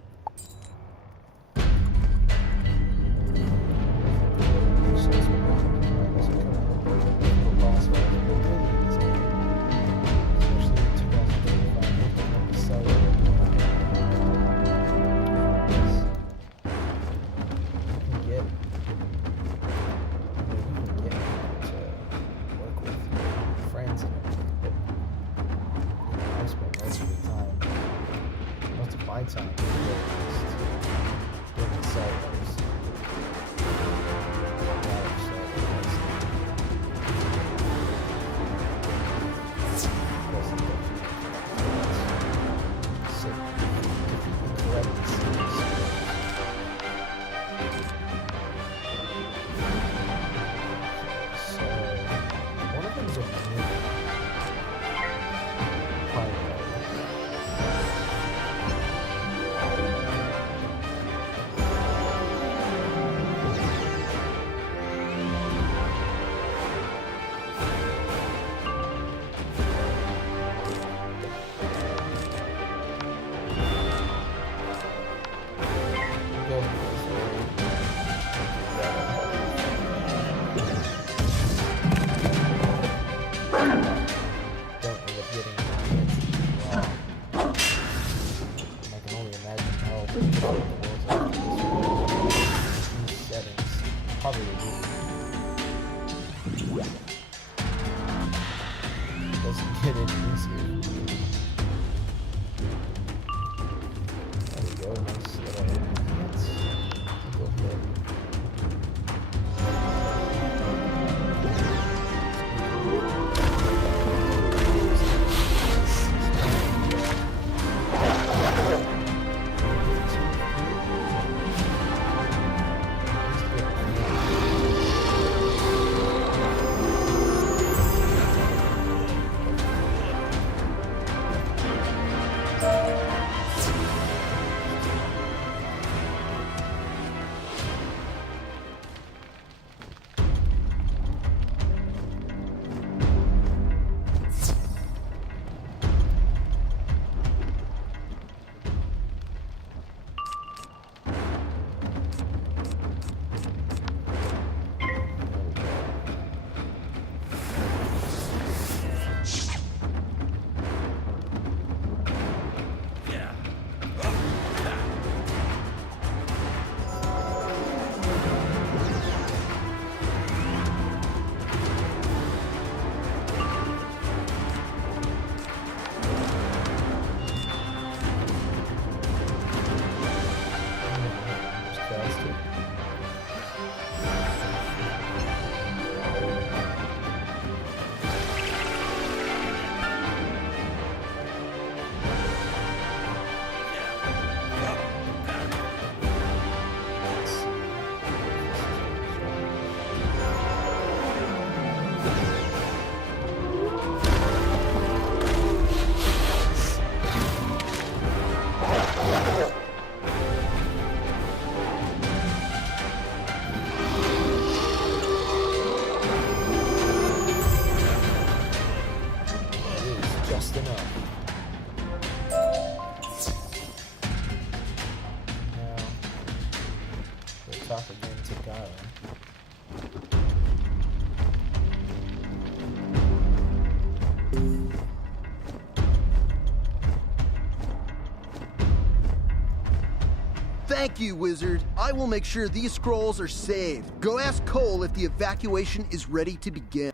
Thank you, Wizard. I will make sure these scrolls are saved. Go ask Cole if the evacuation is ready to begin.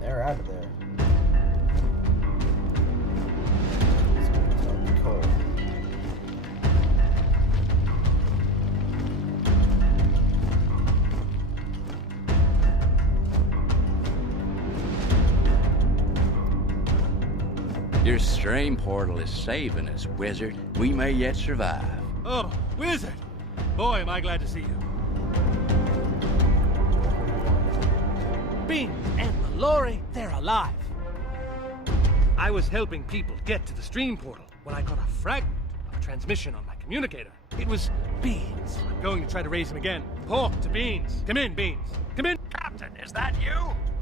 They're out of there. Cole. Your stream portal is saving us, Wizard. We may yet survive. Oh, Wizard! Boy, am I glad to see you. Beans and Mallory, they're alive. I was helping people get to the stream portal when I got a fragment of a transmission on my communicator. It was Beans. I'm going to try to raise him again. Hawk to Beans. Come in, Beans. Come in. Captain, is that you?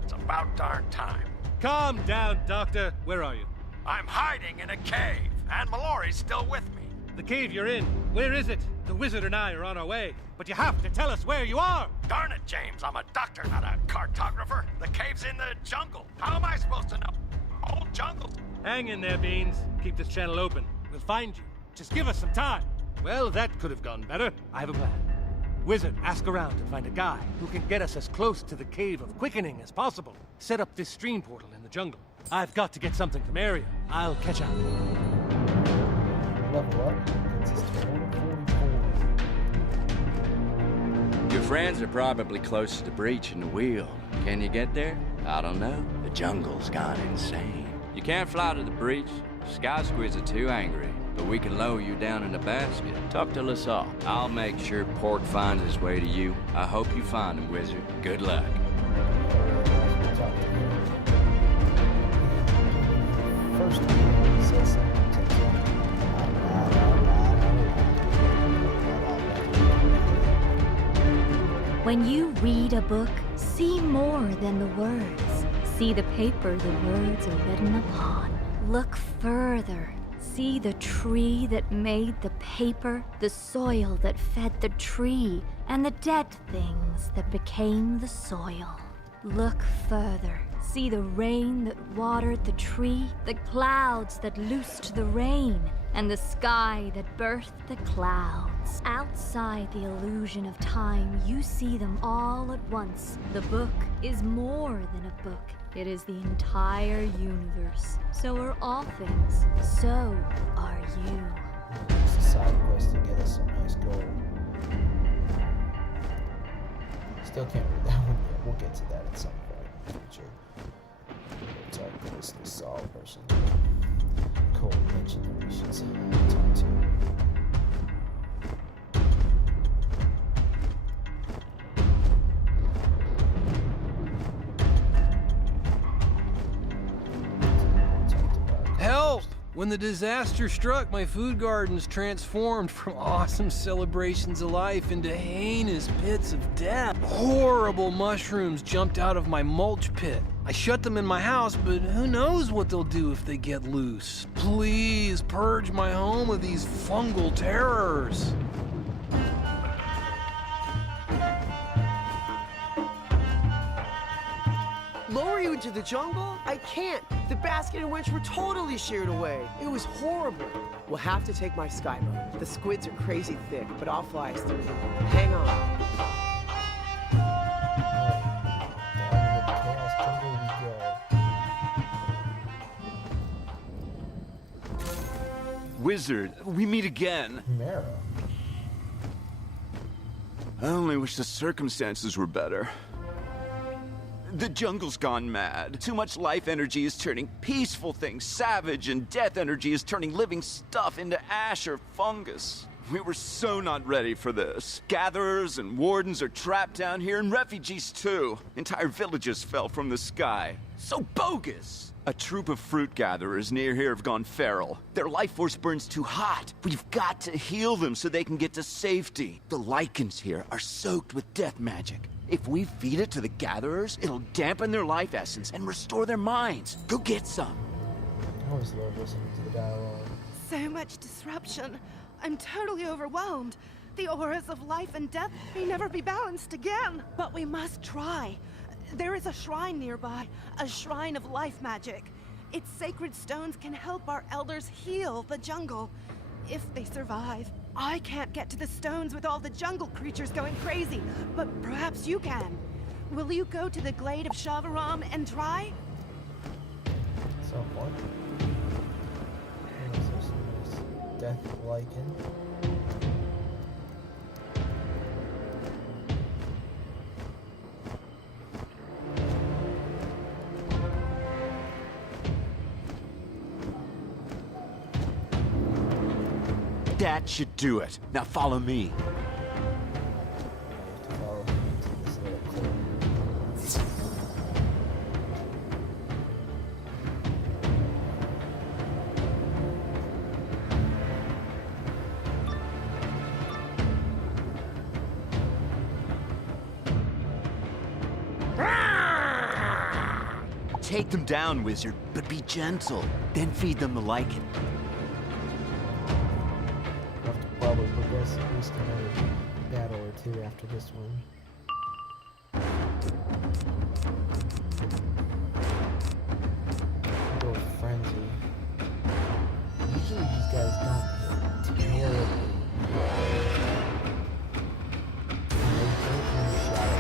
It's about darn time. Calm down, Doctor. Where are you? I'm hiding in a cave, and Mallory's still with me. The cave you're in, where is it? The wizard and I are on our way, but you have to tell us where you are! Darn it, James, I'm a doctor, not a cartographer. The cave's in the jungle. How am I supposed to know? Old jungle. Hang in there, Beans. Keep this channel open. We'll find you. Just give us some time. Well, that could have gone better. I have a plan. Wizard, ask around and find a guy who can get us as close to the Cave of Quickening as possible. Set up this stream portal in the jungle. I've got to get something from Empyrea. I'll catch up. Level up. Gets us to 144. Your friends are probably close to the breach in the wheel. Can you get there? I don't know. The jungle's gone insane. You can't fly to the breach. Sky squids are too angry. But we can lower you down in a basket. Talk to Lassalle. I'll make sure Pork finds his way to you. I hope you find him, Wizard. Good luck. First, he says something. When you read a book, see more than the words. See the paper the words are written upon. Look further. See the tree that made the paper, the soil that fed the tree, and the dead things that became the soil. Look further. See the rain that watered the tree, the clouds that loosed the rain, and the sky that birthed the clouds. Outside the illusion of time, you see them all at once. The book is more than a book. It is the entire universe. So are all things. So are you. It's a side quest to get us some nice gold. Still can't read that one yet. We'll get to that at some point in the future. Talk to this Lassalle person. Cole mentioned that we should talk to. Help! When the disaster struck, my food gardens transformed from awesome celebrations of life into heinous pits of death. Horrible mushrooms jumped out of my mulch pit. I shut them in my house, but who knows what they'll do if they get loose. Please purge my home of these fungal terrors. Lower you into the jungle? I can't. The basket and winch were totally sheared away. It was horrible. We'll have to take my skyboat. The squids are crazy thick, but I'll fly us through them. Hang on. Wizard, we meet again. Mara. I only wish the circumstances were better. The jungle's gone mad. Too much life energy is turning peaceful things savage, and death energy is turning living stuff into ash or fungus. We were so not ready for this. Gatherers and wardens are trapped down here, and refugees too. Entire villages fell from the sky. So bogus! A troop of fruit gatherers near here have gone feral. Their life force burns too hot. We've got to heal them so they can get to safety. The lichens here are soaked with death magic. If we feed it to the gatherers, it'll dampen their life essence and restore their minds. Go get some. I always love listening to the dialogue. So much disruption. I'm totally overwhelmed. The auras of life and death may never be balanced again. But we must try. There is a shrine nearby, a shrine of life magic. Its sacred stones can help our elders heal the jungle. If they survive. I can't get to the stones with all the jungle creatures going crazy, but perhaps you can. Will you go to the glade of Shavaram and try? Somewhat. There's this nice death lichen. That should do it. Now follow me. Take them down, Wizard, but be gentle. Then feed them the lichen. I'll have to probably progress at least another battle or two after this one. Go with Frenzy. Usually these guys don't hit terribly well. And they don't use shadow.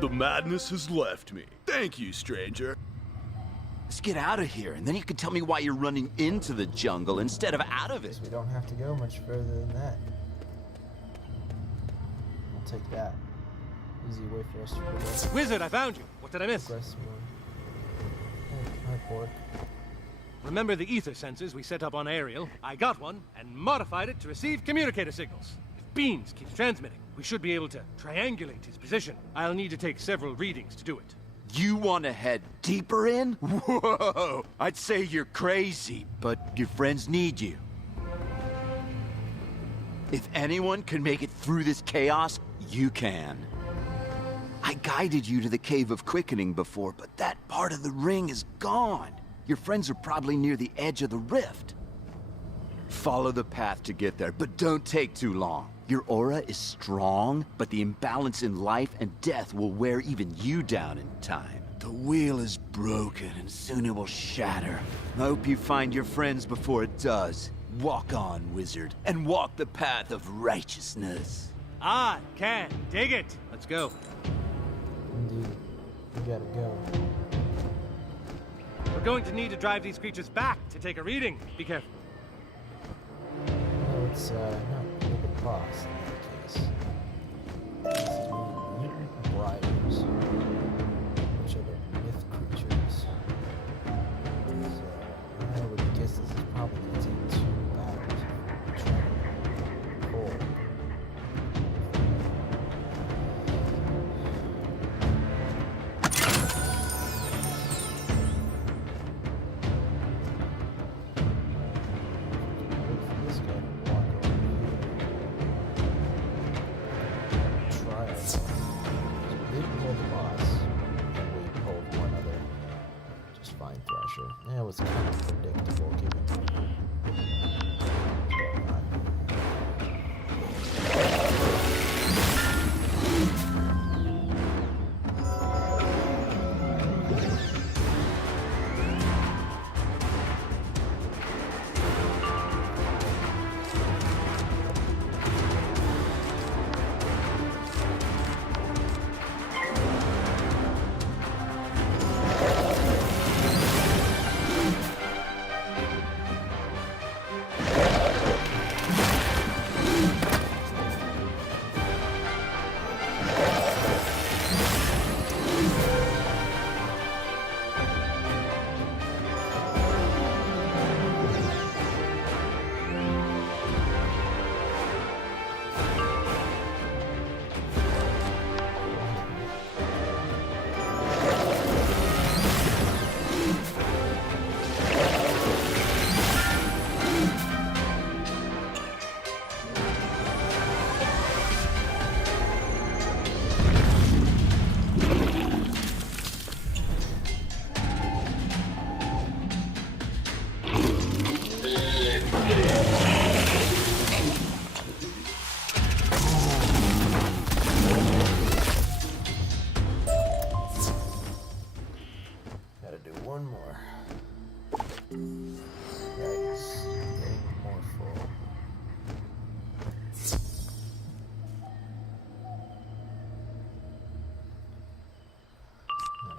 The madness has left me. Thank you, stranger. Let's get out of here, and then you can tell me why you're running into the jungle instead of out of it. We don't have to go much further than that. I'll take that. Easy way for us to progress. Wizard, I found you. What did I miss? Progress more. Hey, hi, Pork. Remember the ether sensors we set up on Ariel? I got one and modified it to receive communicator signals. If Beans keeps transmitting, we should be able to triangulate his position. I'll need to take several readings to do it. You want to head deeper in? Whoa! I'd say you're crazy, but your friends need you. If anyone can make it through this chaos, you can. I guided you to the Cave of Quickening before, but that part of the ring is gone. Your friends are probably near the edge of the rift. Follow the path to get there, but don't take too long. Your aura is strong, but the imbalance in life and death will wear even you down in time. The wheel is broken, and soon it will shatter. I hope you find your friends before it does. Walk on, wizard, and walk the path of righteousness. I can dig it. Let's go. Indeed. We gotta go. We're going to need to drive these creatures back to take a reading. Be careful. No, it's not really the boss in that case. This is mutant briars, which are the myth creatures. So I would guess this is probably going to take 2 battles to try to pull. Yeah, it was kind of predictable given.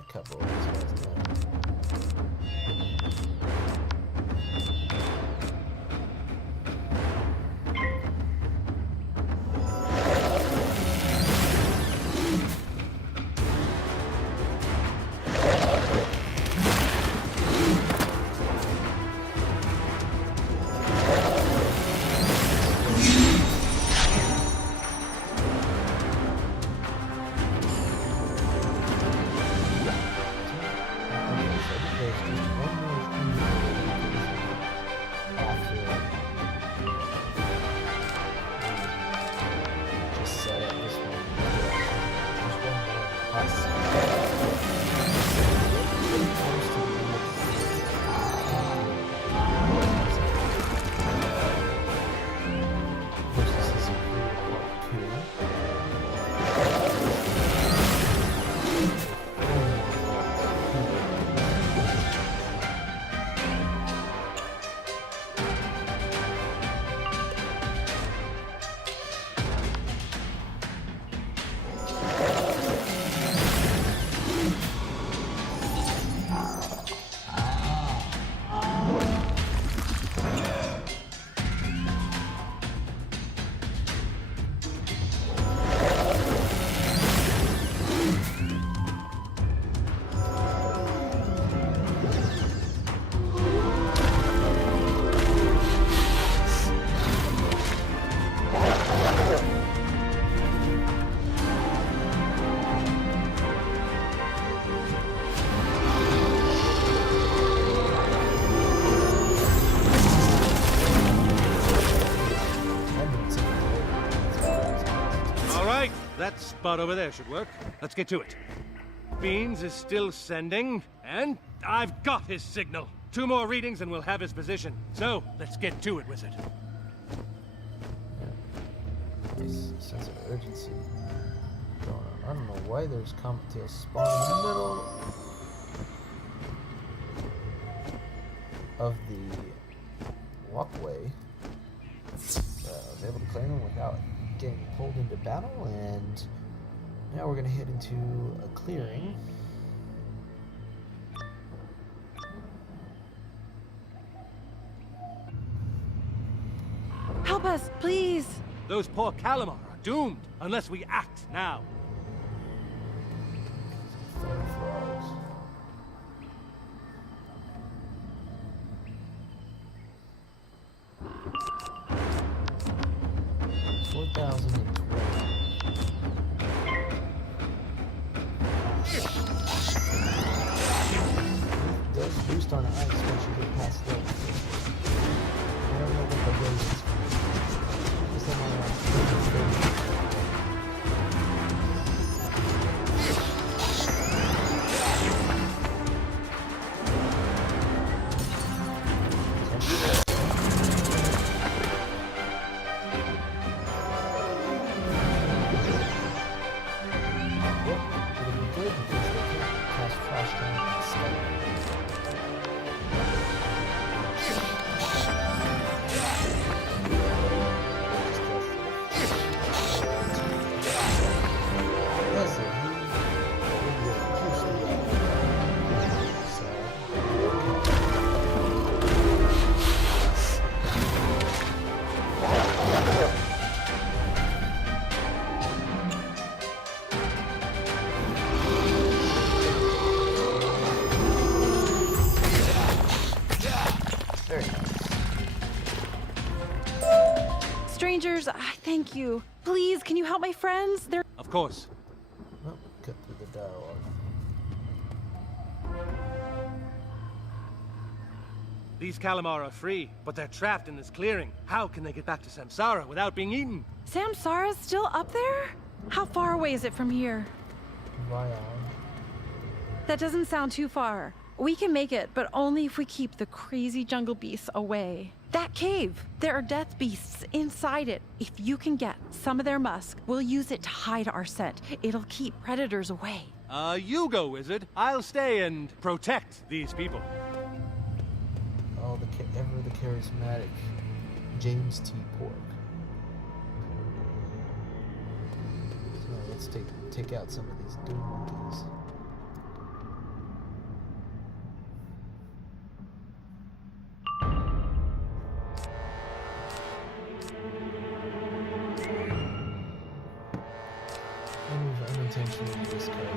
couple of these guys now. That spot over there should work. Let's get to it. Beans is still sending, and I've got his signal. 2 more readings and we'll have his position. So, let's get to it, Wizard. Nice sense of urgency going on. I don't know why there's Comet spawn in the middle of the walkway. I was able to clear them without getting pulled into battle, and now we're gonna head into a clearing. Help us, please! Those poor Calamar are doomed unless we act now. Frogs. Does boost on ice once you get past those. I don't know what the rate is. Is that Strangers, I thank you. Please, can you help my friends? They're... Of course. Oh, cut through the dialogue. These Calamar are free, but they're trapped in this clearing. How can they get back to Samsara without being eaten? Samsara's still up there? How far away is it from here? That doesn't sound too far. We can make it, but only if we keep the crazy jungle beasts away. That cave! There are death beasts inside it. If you can get some of their musk, we'll use it to hide our scent. It'll keep predators away. You go, Wizard. I'll stay and protect these people. Oh, ever the charismatic James T. Pork. So let's take out some of these doom monkeys. unintentionally discarded.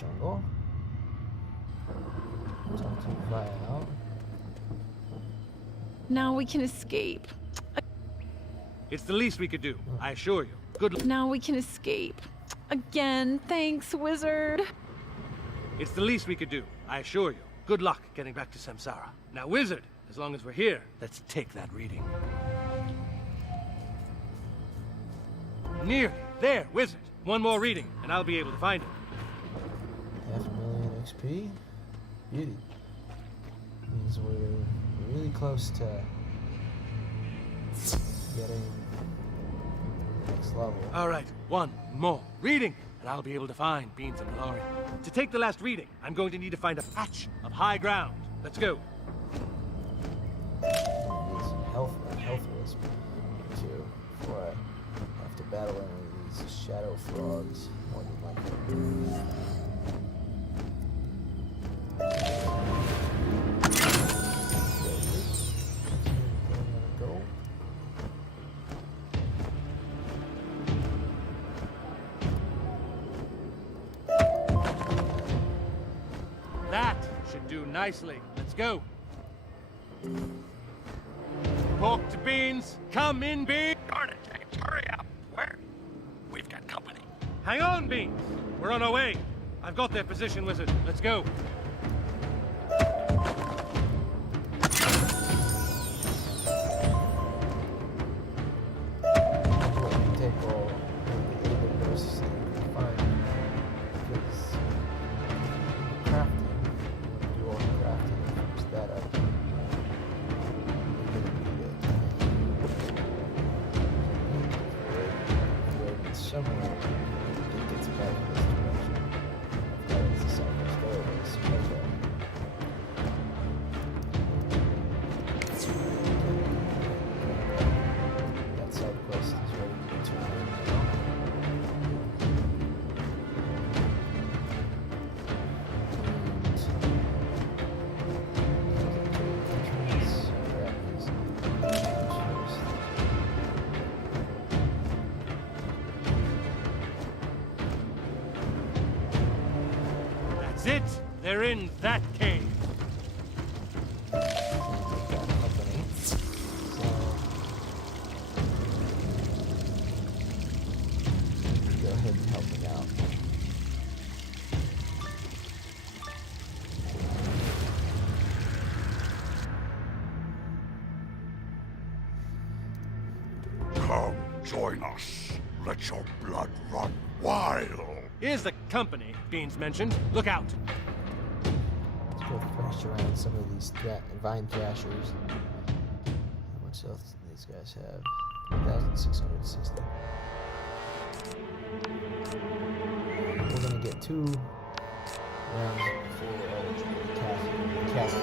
Jungle. Talk to Via out. Now we can escape. It's the least we could do, I assure you. Good luck. Now we can escape. Again, thanks, Wizard. It's the least we could do, I assure you. Good luck getting back to Samsara. Now, Wizard, as long as we're here, let's take that reading. Nearly. There, Wizard. One more reading, and I'll be able to find it. 500,000 XP. Beauty. Means we're really close to getting the next level. All right, one more reading, and I'll be able to find Beans and Glory. To take the last reading, I'm going to need to find a patch of high ground. Let's go. Some health wisp too, before I have to battle any of these shadow frogs more than likely. That should do nicely. Let's go. Pork to Beans. Come in, Beans. Darn it, James. Hurry up. Where? We've got company. Hang on, Beans. We're on our way. I've got their position, Wizard. Let's go. somewhere it gets better in this direction. I thought it was the southwest. There it is. Okay. That side quest is ready to turn in now. That's it! They're in that cave. Go ahead and help me out. Come, join us. Let your blood run wild. Here's the company Beans mentioned. Look out. Let's go thrash around some of these vine thrashers. How much health do these guys have? 1,660. We're gonna get 2 rounds before we're eligible to cast.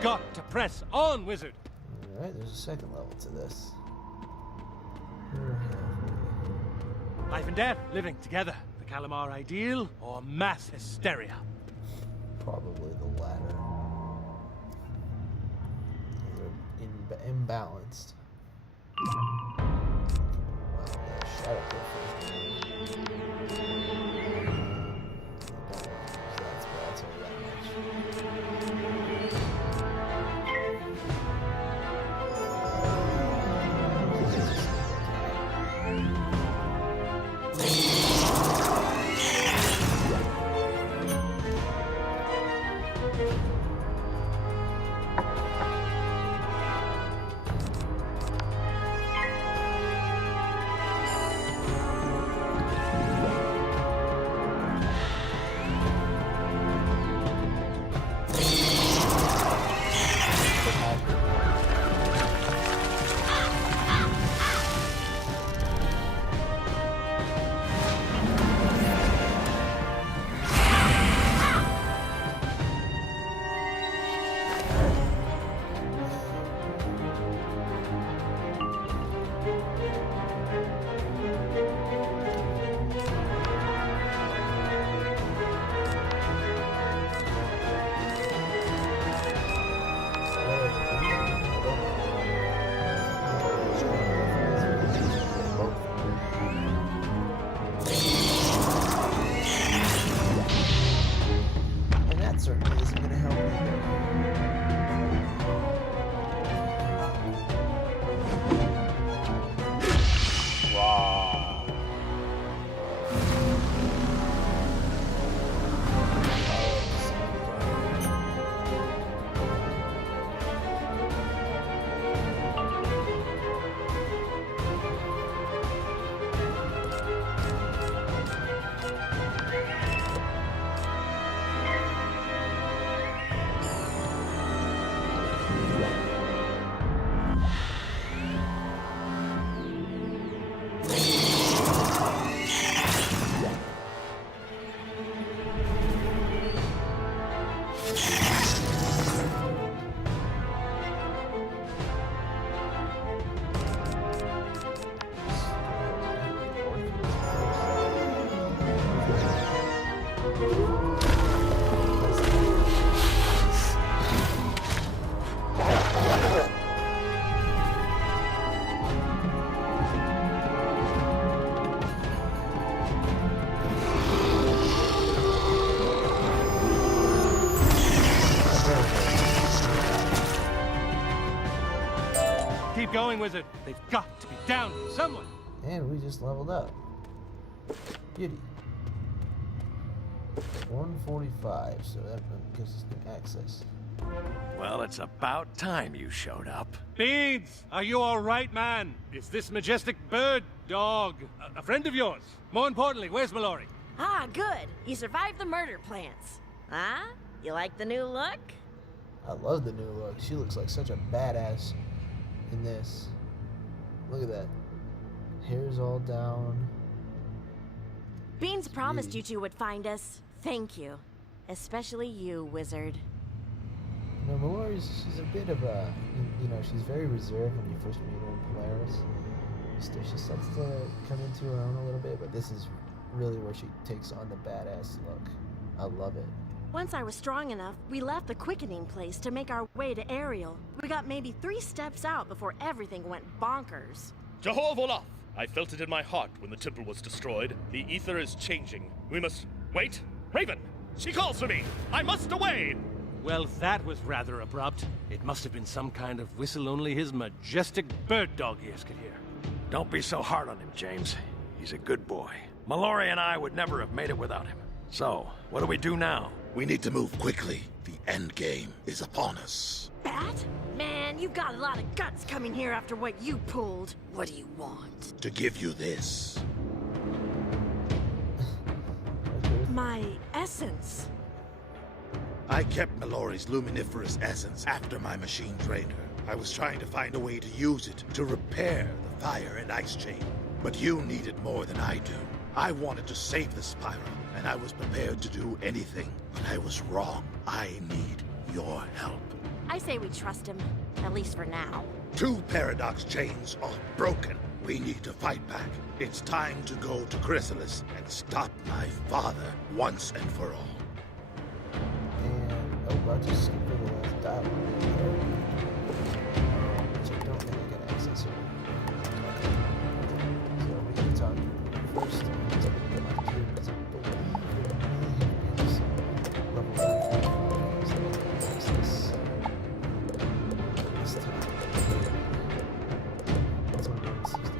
Got to press on, Wizard. Alright, there's a second level to this. Life and death, living together. The Calamar ideal or mass hysteria? Probably the latter. They're imbalanced. Wow, the shadow cliff is I don't want to use that spell, I'll tell you that much. going, Wizard. They've got to be down here somewhere. And we just leveled up. Beauty. 145, so that gives us new access. Well, it's about time you showed up. Beans, are you all right, man? Is this majestic bird dog a friend of yours? More importantly, where's Mallory? Ah, good. He survived the murder plants. Huh? You like the new look? I love the new look. She looks like such a badass in this. Look at that. Hair's all down. Beans promised you two would find us. Thank you. Especially you, Wizard. You know, Mallory's, she's a bit of a, you know, she's very reserved when you first meet her in Polaris. She starts to come into her own a little bit, but this is really where she takes on the badass look. I love it. Once I was strong enough, we left the quickening place to make our way to Ariel. We got maybe 3 steps out before everything went bonkers. Jehovah Olaf! I felt it in my heart when the temple was destroyed. The ether is changing. We must... Wait! Raven! She calls for me! I must away! Well, that was rather abrupt. It must have been some kind of whistle only his majestic bird dog ears could hear. Don't be so hard on him, James. He's a good boy. Mallory and I would never have made it without him. So, what do we do now? We need to move quickly. The end game is upon us. Bat? Man, you've got a lot of guts coming here after what you pulled. What do you want? To give you this. My essence. I kept Mallory's luminiferous essence after my machine drained her. I was trying to find a way to use it to repair the fire and ice chain. But you need it more than I do. I wanted to save the spiral, and I was prepared to do anything. But I was wrong. I need your help. I say we trust him, at least for now. 2 paradox chains are broken. We need to fight back. It's time to go to Chrysalis and stop my father once and for all. And, I just skipped over the last dialogue there. Which I don't think I get access to. So we can talk first. Because I believe there may have been some level 1 access. This time. That's 160.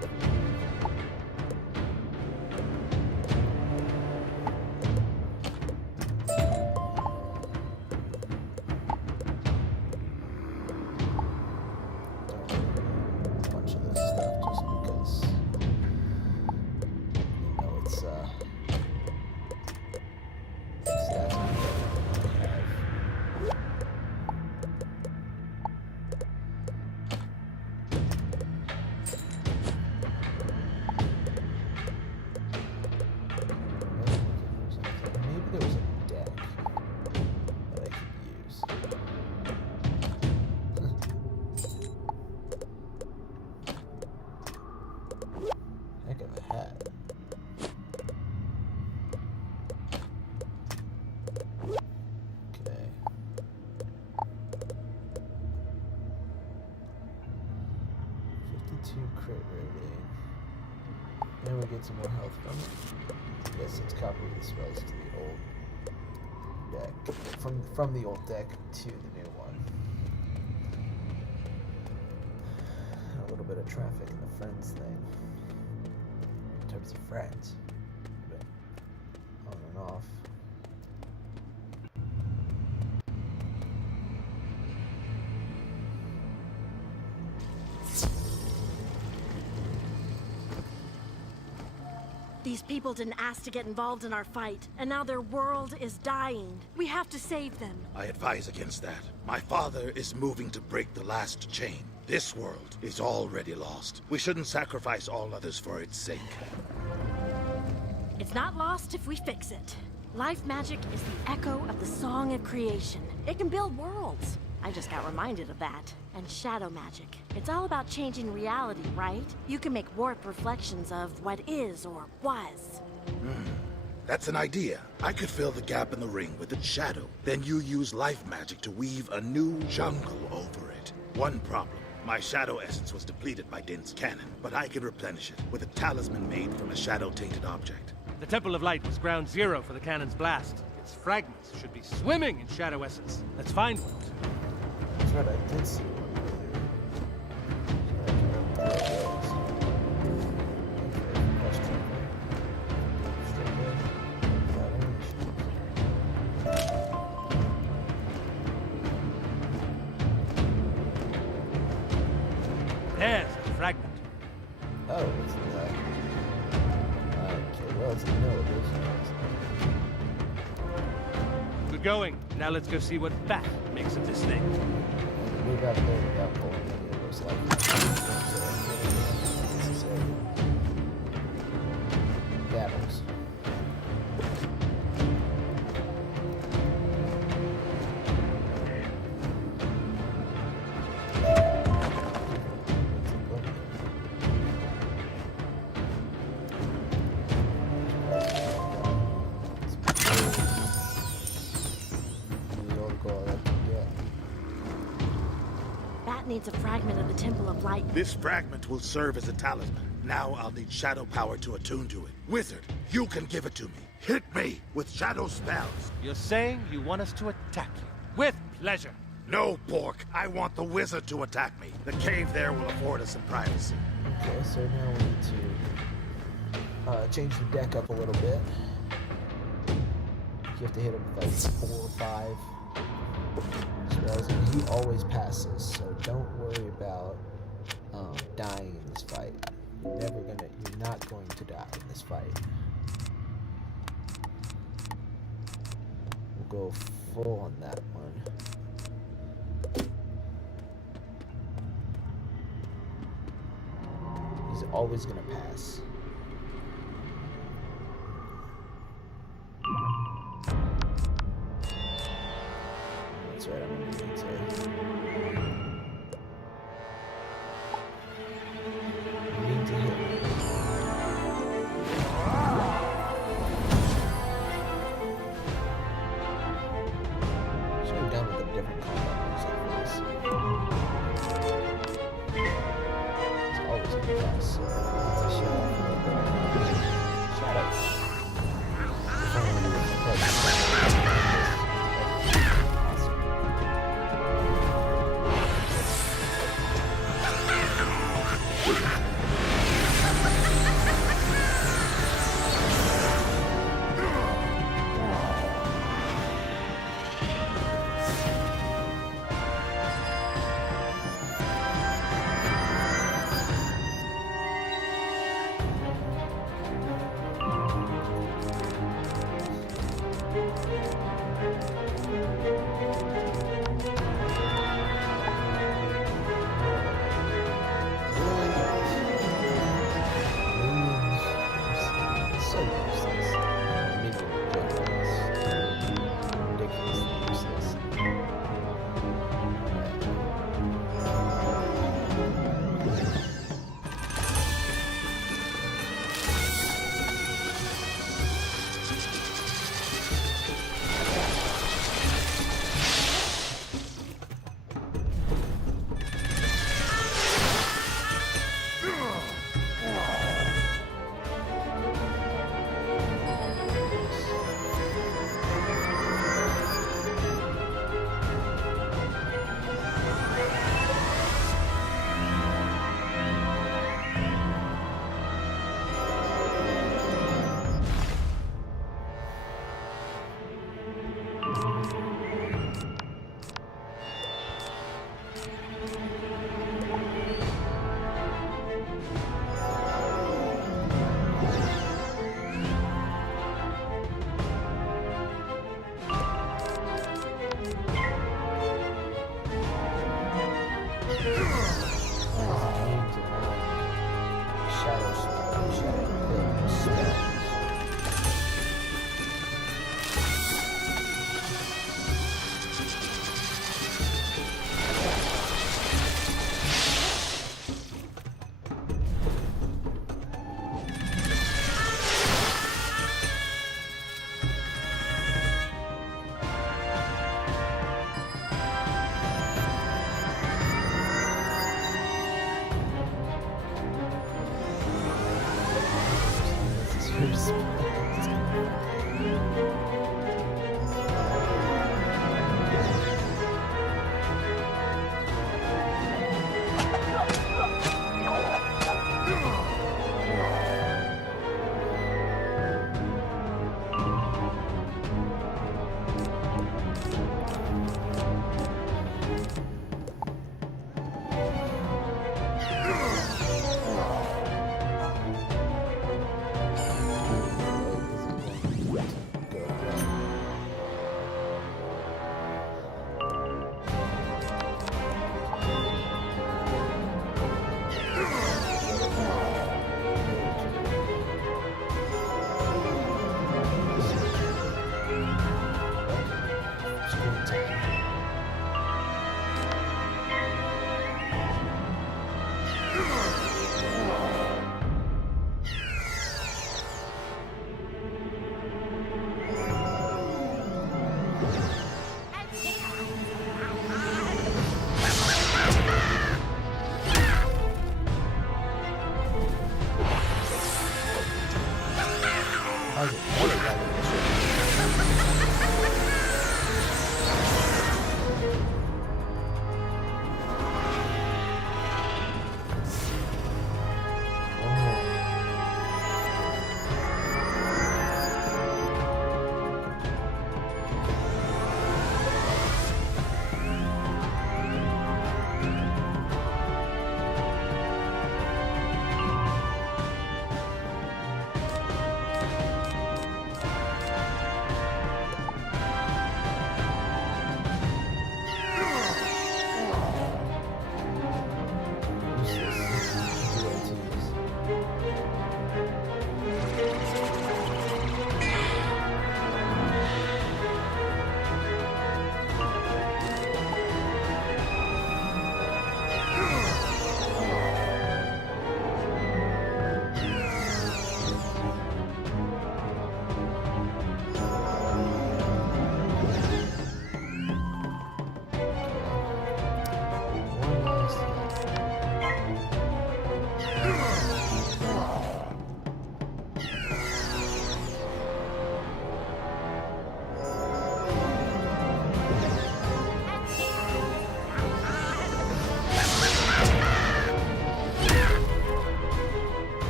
Crit rating. And we get some more health from it. Yes, it's copying the spells to the old deck. From the old deck to the new one. A little bit of traffic in the friends thing. In terms of friends. But on and off. These people didn't ask to get involved in our fight, and now their world is dying. We have to save them. I advise against that. My father is moving to break the last chain. This world is already lost. We shouldn't sacrifice all others for its sake. It's not lost if we fix it. Life magic is the echo of the song of creation. It can build worlds. I just got reminded of that. And shadow magic. It's all about changing reality, right? You can make warped reflections of what is or was. That's an idea. I could fill the gap in the ring with its shadow. Then you use life magic to weave a new jungle over it. One problem. My shadow essence was depleted by Din's cannon, but I can replenish it with a talisman made from a shadow-tainted object. The Temple of Light was ground zero for the cannon's blast. Its fragments should be swimming in shadow essence. Let's find one. That's right, I did see one earlier. So I can Oh, it's in the middle of this. Good going. Now let's go see what Bat makes of this thing. Move out of there without pulling any of those battles. Needs a fragment of the Temple of Light. This fragment will serve as a talisman. Now I'll need shadow power to attune to it. Wizard, you can give it to me. Hit me with shadow spells. You're saying you want us to attack you? With pleasure. No, Bork. I want the wizard to attack me. The cave there will afford us some privacy. Okay, so now we need to change the deck up a little bit. You have to hit him with like 4 or 5 spells, and he always passes, so don't worry about dying in this fight. You're not going to die in this fight. We'll go full on that one. He's always gonna pass. That's right, I'm gonna do that. You need to hit me. Should have done with a different combat moves like this. It's always gonna pass. So it's a shadow.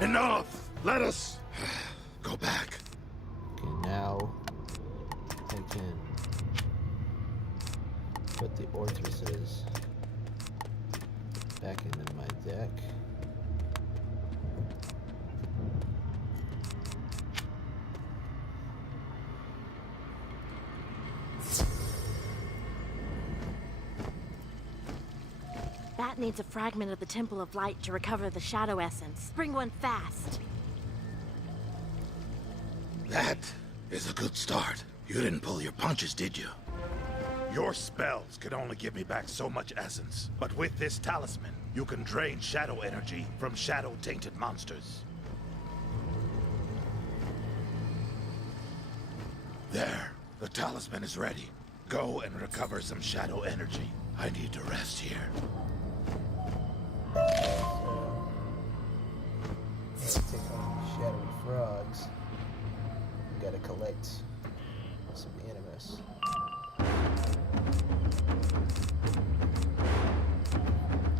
Enough! Let us go back. Okay, now I can put the Orthreses back into my deck. That needs a fragment of the Temple of Light to recover the Shadow Essence. Bring one fast. That is a good start. You didn't pull your punches, did you? Your spells could only give me back so much essence. But with this talisman, you can drain shadow energy from shadow-tainted monsters. There. The talisman is ready. Go and recover some shadow energy. I need to rest here. Let's take on the shadowy frogs. We gotta collect some animus.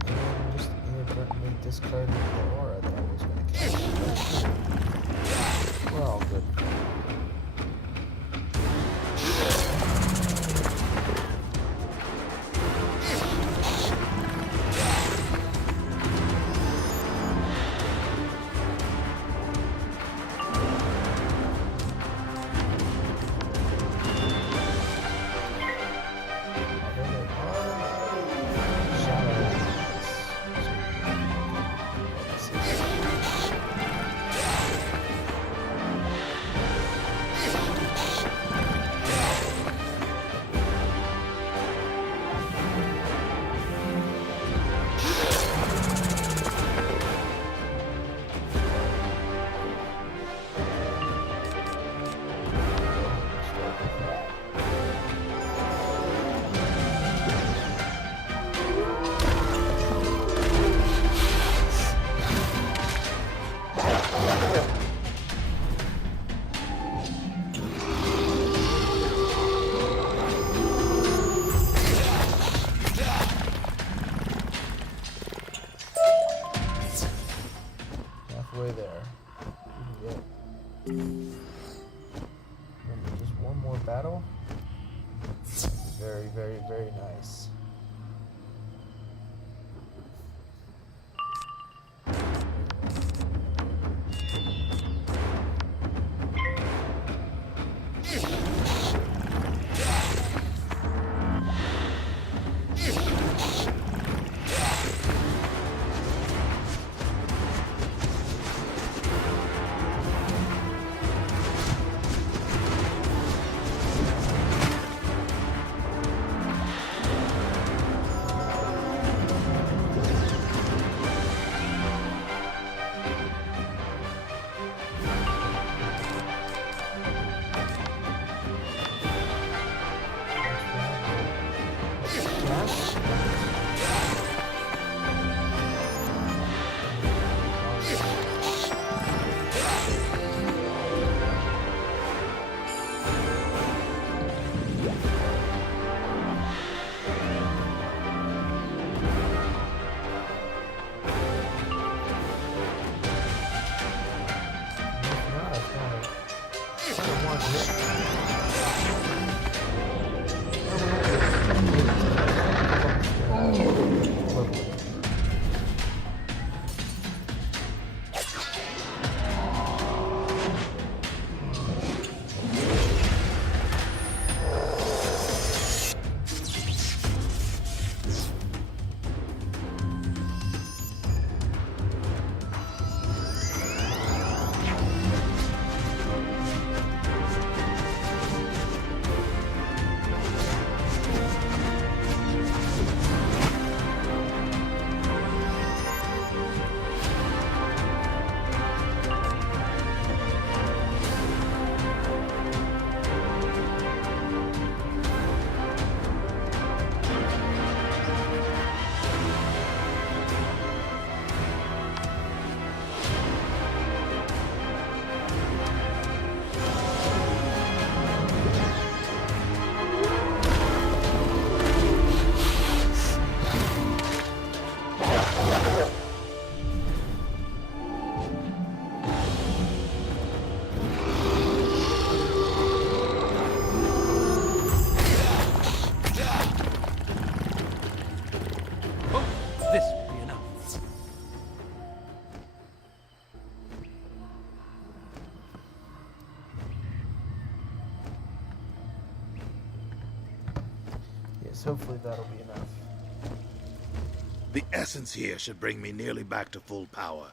And just inadvertently discarded the aura that I was gonna cast. We're all good. Halfway there. Remember, just one more battle. Very, very, very nice. hopefully that'll be enough. The essence here should bring me nearly back to full power.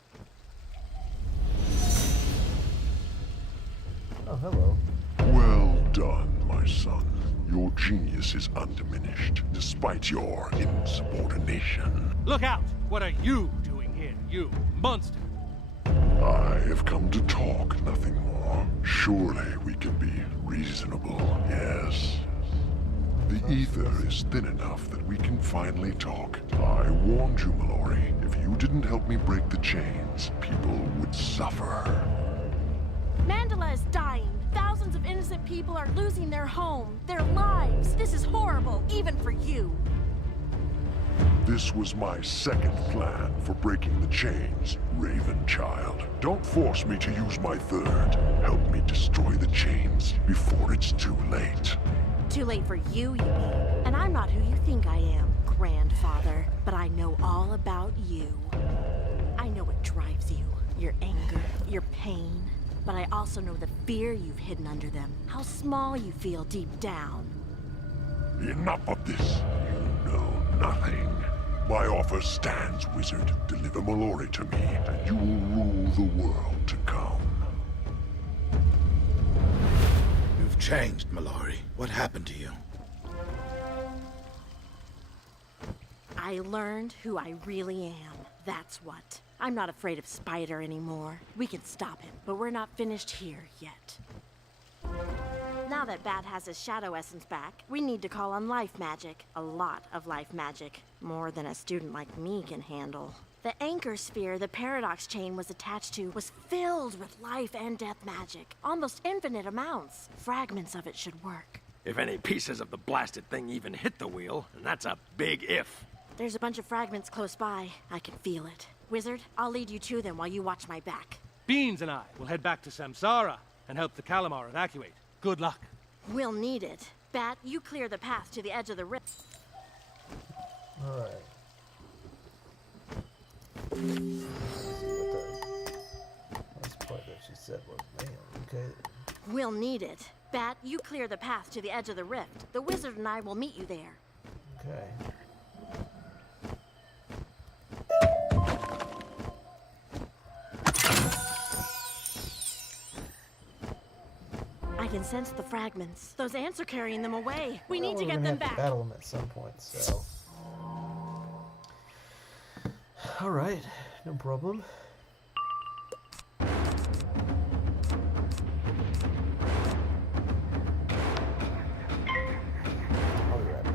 Oh, hello. Well done, my son. Your genius is undiminished, despite your insubordination. Look out! What are you doing here, you monster? I have come to talk, nothing more. Surely we can be reasonable, yes? The ether is thin enough that we can finally talk. I warned you, Mallory. If you didn't help me break the chains, people would suffer. Mandala is dying. Thousands of innocent people are losing their home, their lives. This is horrible, even for you. This was my second plan for breaking the chains, Raven Child. Don't force me to use my third. Help me destroy the chains before it's too late. Too late for you, you mean? And I'm not who you think I am, grandfather. But I know all about you. I know what drives you. Your anger, your pain. But I also know the fear you've hidden under them. How small you feel deep down. Enough of this. You know nothing. My offer stands, Wizard. Deliver Mallory to me, and you will rule the world to come. You've changed, Mallory. What happened to you? I learned who I really am. That's what. I'm not afraid of Spider anymore. We can stop him, but we're not finished here yet. Now that Bat has his shadow essence back, we need to call on life magic. A lot of life magic. More than a student like me can handle. The anchor sphere the paradox chain was attached to was filled with life and death magic. Almost infinite amounts. Fragments of it should work. If any pieces of the blasted thing even hit the wheel, and that's a big if. There's a bunch of fragments close by. I can feel it. Wizard, I'll lead you to them while you watch my back. Beans and I will head back to Samsara and help the Calamar evacuate. Good luck. We'll need it. Bat, you clear the path to the edge of the rift. Alright. Let's see what the last part that she said was. Man, okay. We'll need it. Bat, you clear the path to the edge of the rift. The wizard and I will meet you there. Okay. I can sense the fragments. Those ants are carrying them away. We need to We're get gonna them have to back. battle them at some point, so. Alright, no problem. I'll be right back.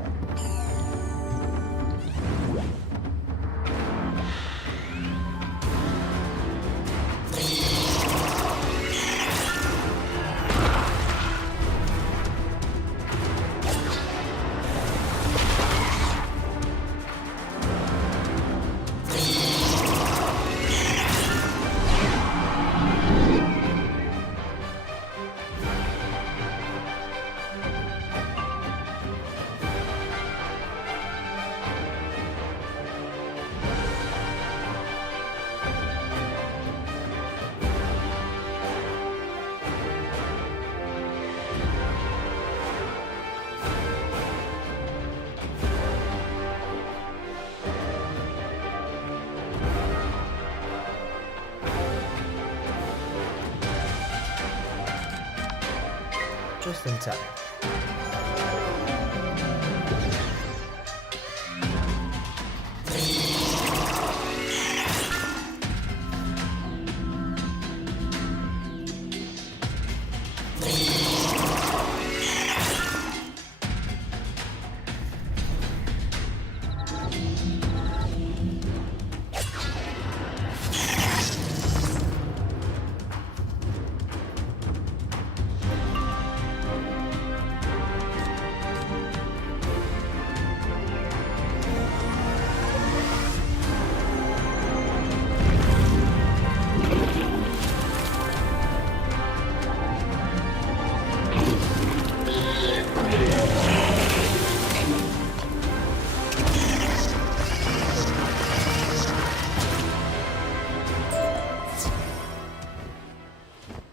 Just in time.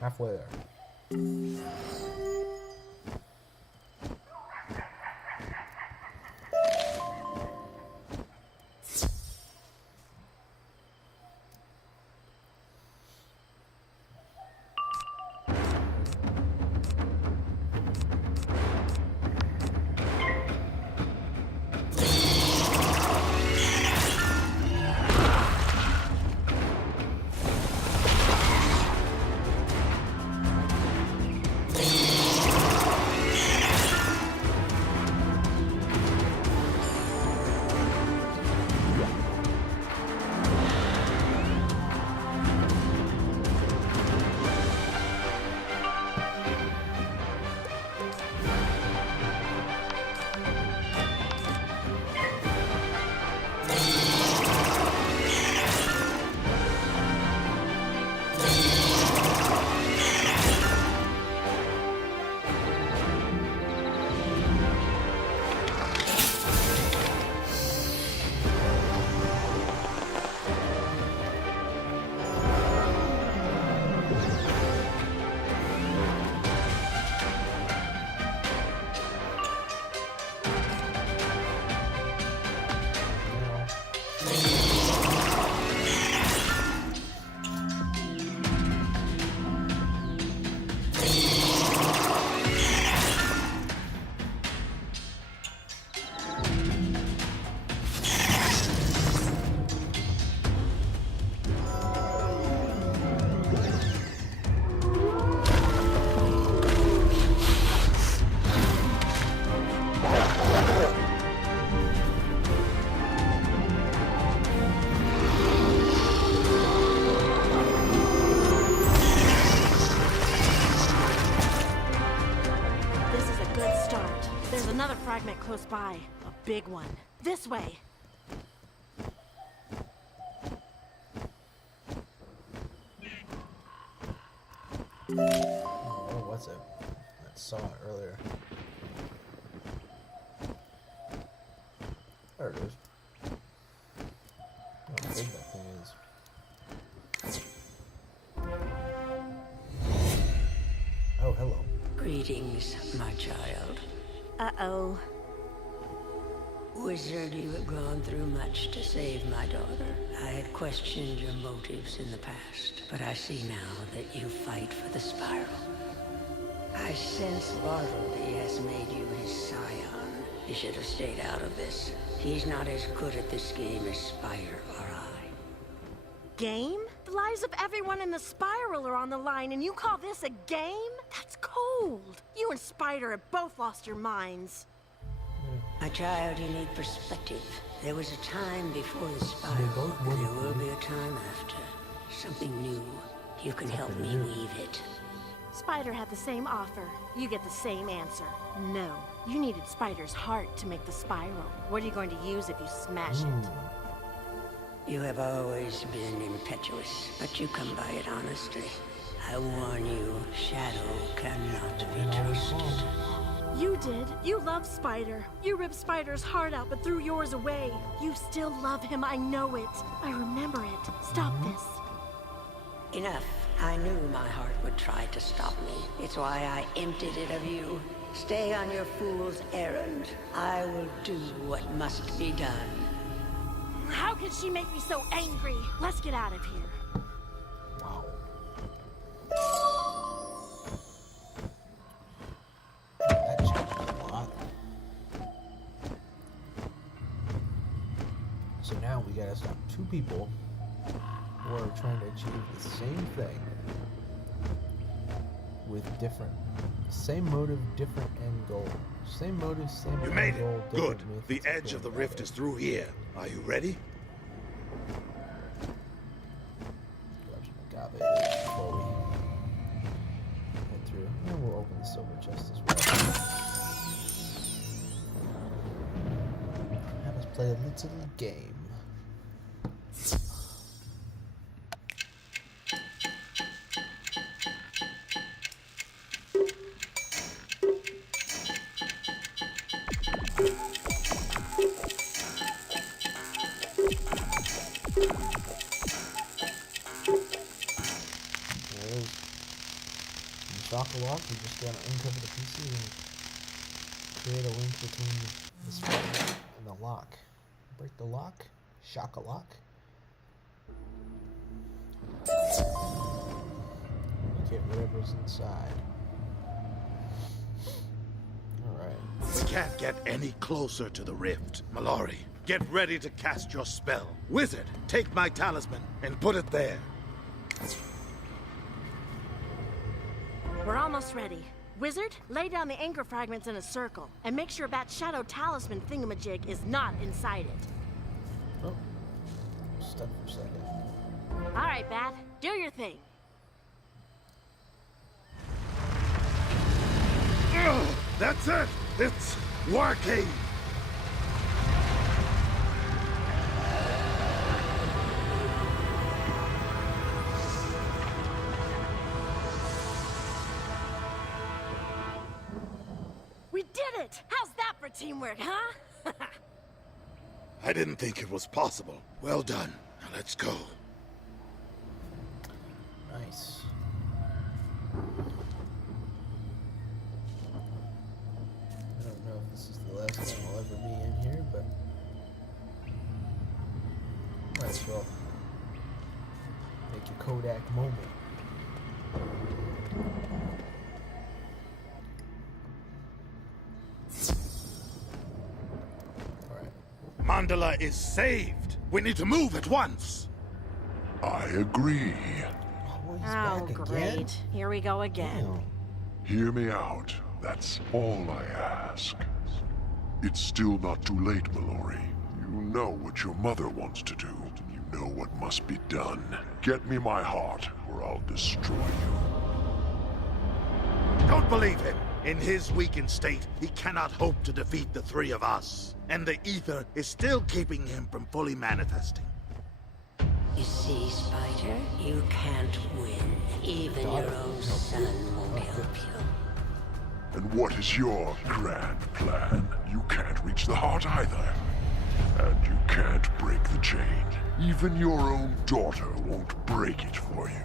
Halfway there. Close by. A big one. This way. Oh, what's it? I saw it earlier. There it is. Oh, how big that thing is. Oh, hello. Greetings, my child. Uh-oh. Wizard, you have gone through much to save my daughter. I had questioned your motives in the past, but I see now that you fight for the Spiral. I sense Bartleby has made you his scion. You should have stayed out of this. He's not as good at this game as Spire or I. Game? The lives of everyone in the Spiral are on the line, and you call this a game? That's cold. You and Spider have both lost your minds. My child, you need perspective. There was a time before the Spiral, and there will be a time after. Something new. You can help me weave it. Spider had the same offer. You get the same answer. No. You needed Spider's heart to make the Spiral. What are you going to use if you smash it? You have always been impetuous, but you come by it honestly. I warn you, Shadow cannot be trusted. You did. You love Spider. You ripped Spider's heart out, but threw yours away. You still love him, I know it. I remember it. Stop this. Enough. I knew my heart would try to stop me. It's why I emptied it of you. Stay on your fool's errand. I will do what must be done. How could she make me so angry? Let's get out of here. Wow. That changed a lot. So now we gotta stop two people who are trying to achieve the same thing with same motive, different end goal. Same motive, same end goal. You made it. Good. methods The edge of the rift is through here. Are you ready? Grab some agave before we head through. And we'll open the silver chest as well. Have us play a little game. Lock, you just gotta uncover the PC and create a link between the spider and the lock. Break the lock, shock a lock. Get whatever's inside. Alright. We can't get any closer to the rift. Mallory, get ready to cast your spell. Wizard, take my talisman and put it there. We're almost ready. Wizard, lay down the anchor fragments in a circle, and make sure that shadow talisman thingamajig is not inside it. Oh. Stuck for a second. Alright, Bat. Do your thing. That's it! It's working! We did it! How's that for teamwork, huh? I didn't think it was possible. Well done. Now let's go. Nice. I don't know if this is the last time I'll ever be in here, but Might as well make your Kodak moment. Mandala is saved. We need to move at once. I agree. Oh, great. Here we go again. Hear me out. That's all I ask. It's still not too late, Mallory. You know what your mother wants to do. You know what must be done. Get me my heart, or I'll destroy you. Don't believe him. In his weakened state, he cannot hope to defeat the three of us. And the ether is still keeping him from fully manifesting. You see, Spider, you can't win. Even your own son won't help you. And what is your grand plan? You can't reach the heart either. And you can't break the chain. Even your own daughter won't break it for you.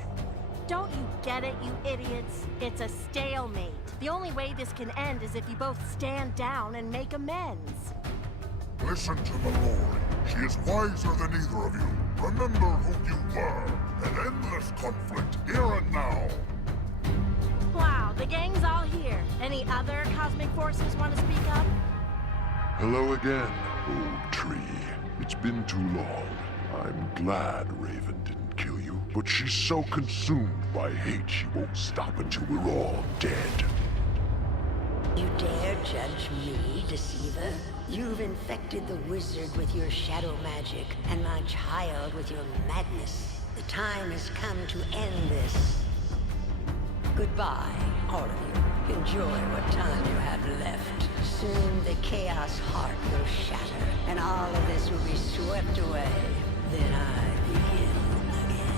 Don't you get it, you idiots? It's a stalemate. The only way this can end is if you both stand down and make amends. Listen to Mallory. She is wiser than either of you. Remember who you were. An endless conflict, here and now. Wow, the gang's all here. Any other cosmic forces want to speak up? Hello again, old tree. It's been too long. I'm glad Raven didn't kill you, but she's so consumed by hate she won't stop until we're all dead. You dare judge me, deceiver? You've infected the wizard with your shadow magic, and my child with your madness. The time has come to end this. Goodbye, all of you. Enjoy what time you have left. Soon the Chaos Heart will shatter, and all of this will be swept away. Then I begin again.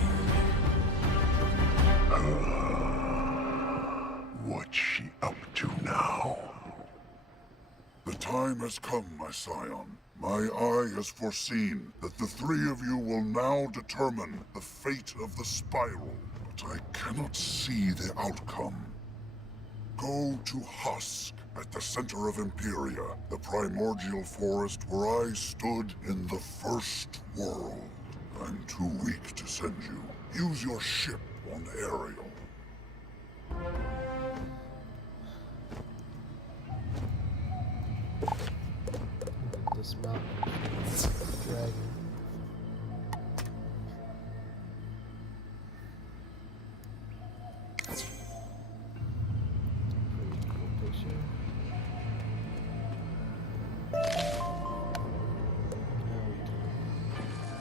What's she up to now? The time has come, my scion. My eye has foreseen that the three of you will now determine the fate of the spiral, but I cannot see the outcome. Go to Husk, at the center of Empyrea, the primordial forest where I stood in the first world. I'm too weak to send you. Use your ship on Ariel. Dismount dragon. Pretty cool picture. Now we can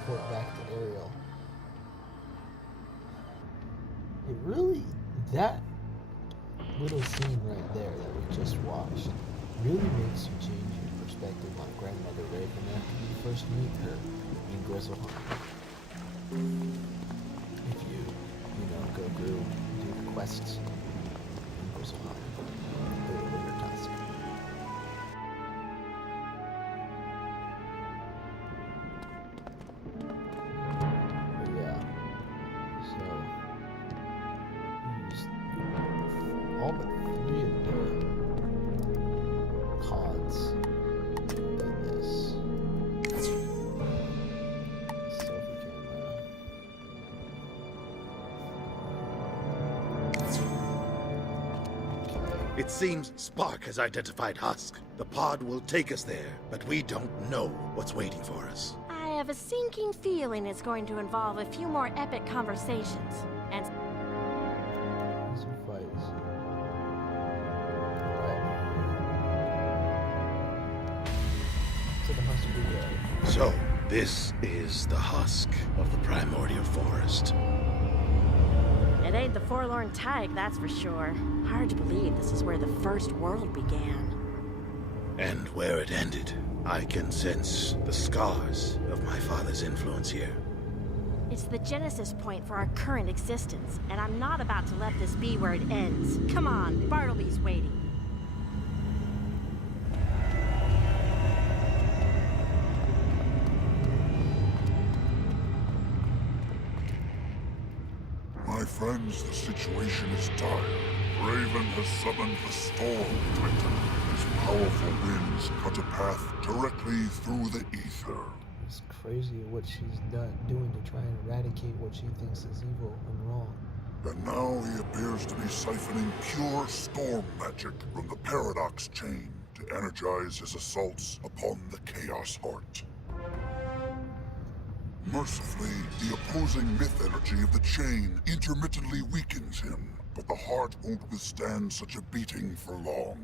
port back to Ariel. It really, that little scene right there that we just watched really makes you change your perspective on Grandmother Raven after you first meet her in Grizzleheim. If you go through, do the quests in Grizzleheim, go to Libertas. But yeah, so used all but 3 of the pods in this. So if we can, It seems Spark has identified Husk. The pod will take us there, but we don't know what's waiting for us. I have a sinking feeling it's going to involve a few more epic conversations. And some fights. To the husk we go. So, this is the husk of the primordial forest. it ain't the forlorn type, that's for sure. Hard to believe this is where the first world began. And where it ended, I can sense the scars of my father's influence here. It's the genesis point for our current existence, and I'm not about to let this be where it ends. Come on, Bartleby's waiting. My friends, the situation is dire. Raven has summoned the Storm Titan. His powerful winds cut a path directly through the ether. It's crazy what she's doing to try and eradicate what she thinks is evil and wrong. And now he appears to be siphoning pure storm magic from the Paradox Chain to energize his assaults upon the Chaos Heart. Mercifully, the opposing myth energy of the Chain intermittently weakens him, but the heart won't withstand such a beating for long.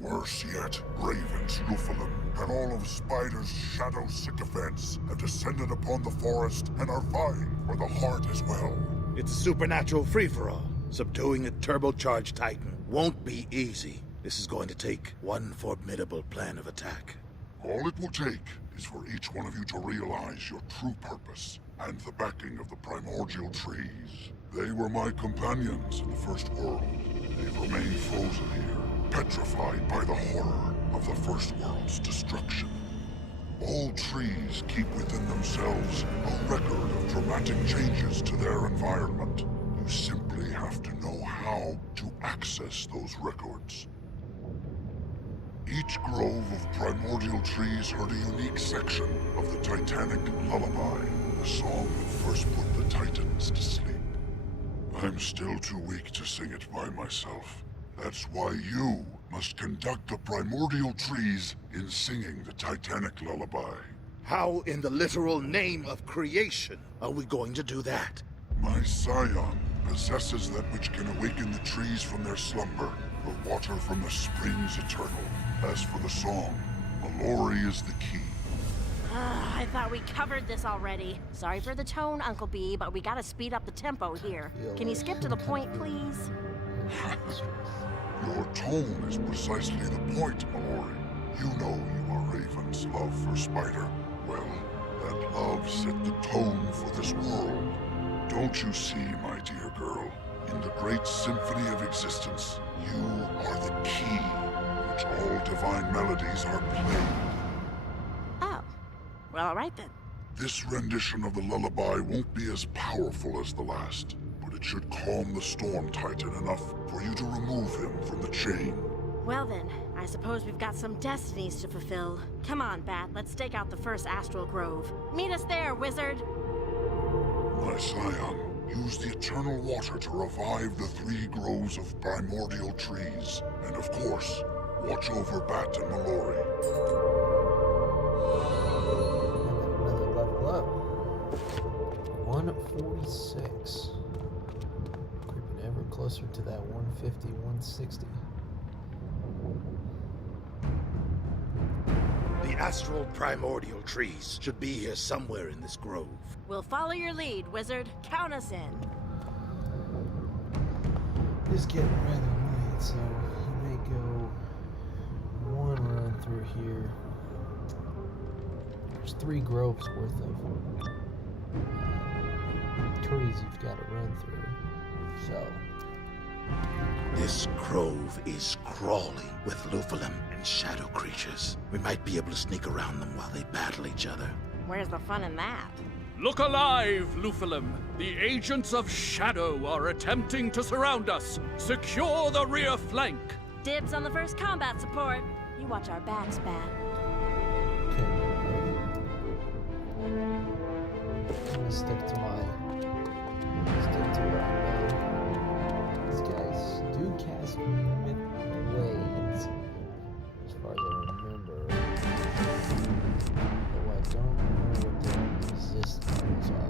Worse yet, Raven's Lufalum and all of Spider's shadow sycophants have descended upon the forest and are vying for the heart as well. It's a supernatural free-for-all. Subduing a turbocharged titan won't be easy. This is going to take one formidable plan of attack. All it will take is for each one of you to realize your true purpose and the backing of the primordial trees. They were my companions in the first world. They've remained frozen here, petrified by the horror of the first world's destruction. All trees keep within themselves a record of dramatic changes to their environment. You simply have to know how to access those records. Each grove of primordial trees heard a unique section of the Titanic lullaby, the song that first put the Titans to sleep. I'm still too weak to sing it by myself. That's why you must conduct the primordial trees in singing the Titanic lullaby. How in the literal name of creation are we going to do that? My scion possesses that which can awaken the trees from their slumber, the water from the springs eternal. As for the song, Mallory is the key. I thought we covered this already. Sorry for the tone, Uncle B, but we gotta speed up the tempo here. Can you skip to the point, please? Your tone is precisely the point, Mallory. You know you are Raven's love for Spider. Well, that love set the tone for this world. Don't you see, my dear girl? In the great symphony of existence, you are the key, which all divine melodies are played. Oh. Well, all right then. This rendition of the lullaby won't be as powerful as the last, but it should calm the Storm Titan enough for you to remove him from the chain. Well then, I suppose we've got some destinies to fulfill. Come on, Bat, let's stake out the first astral grove. Meet us there, wizard! My scion, use the eternal water to revive the 3 groves of primordial trees. And of course, watch over Bat and Mallory. Level up. 146. Creeping ever closer to that 150, 160. The astral primordial trees should be here somewhere in this grove. We'll follow your lead, wizard. Count us in. It's getting rather late, so I may go one run through here. There's 3 groves worth of trees you've got to run through. So this grove is crawling with Lufalum and shadow creatures. We might be able to sneak around them while they battle each other. Where's the fun in that? Look alive, Lufalum! The agents of Shadow are attempting to surround us! Secure the rear flank! Dibs on the first combat support. You watch our backs, Bat. I'm gonna stick to what I know. These guys do cast myth blades, as far as I remember. Though I don't know what their resistance are.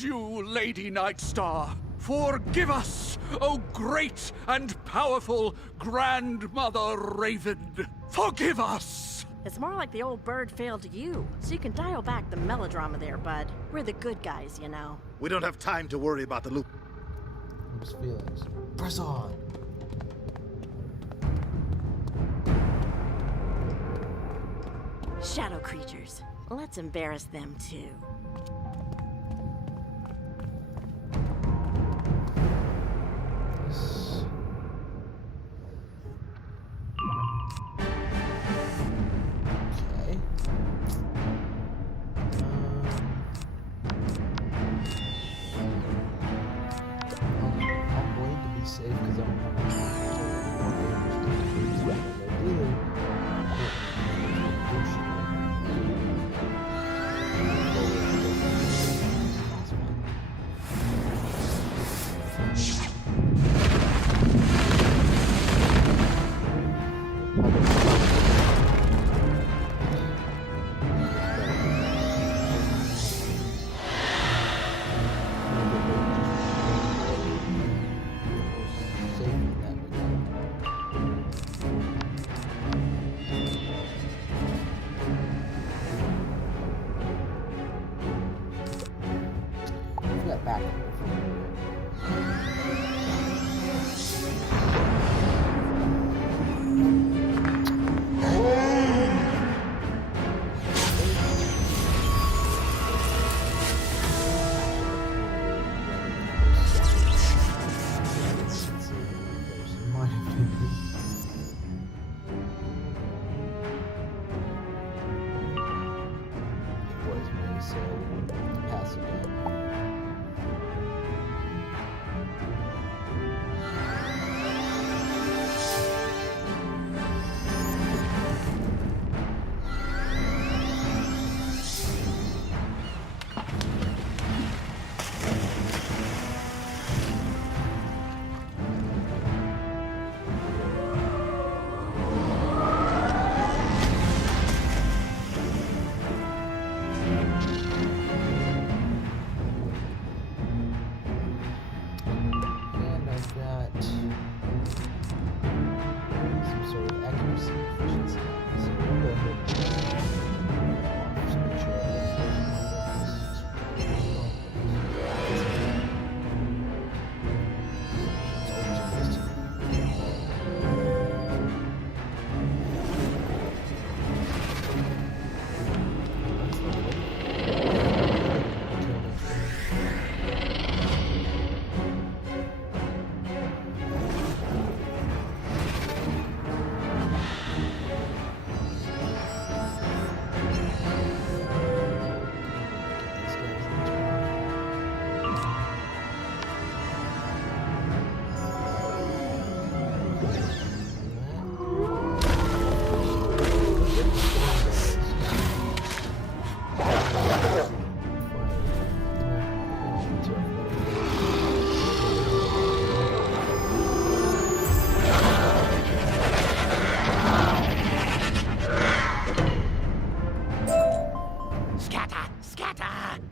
failed you, Lady Nightstar. Forgive us, O great and powerful Grandmother Raven. Forgive us! It's more like the old bird failed you, so you can dial back the melodrama there, bud. We're the good guys, you know. We don't have time to worry about the loop. Oops, feelings. Press on! Shadow creatures. Let's embarrass them too.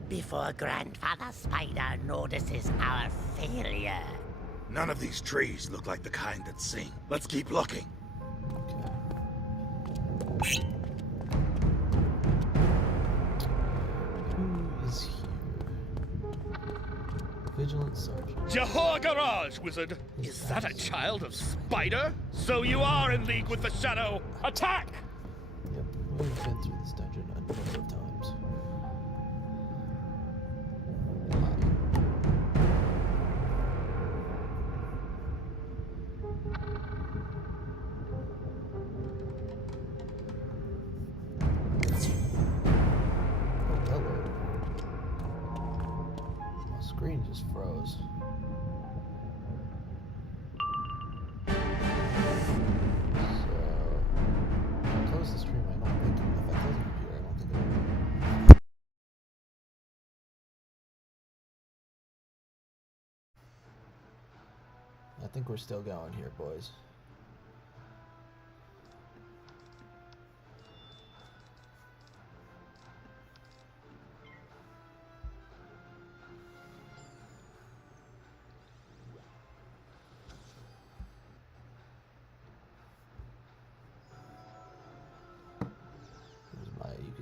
Before Grandfather Spider notices our failure. None of these trees look like the kind that sing. Let's keep looking. Who is here? Vigilant Sergeant. Jahor Garage, wizard! Is that a child of Spider? So you are in league with the Shadow! Attack! Yep, we've been through this dungeon a number of times. Screen just froze. So, if I close the stream, I don't think, if I close the computer, I don't think it will. I think we're still going here, boys.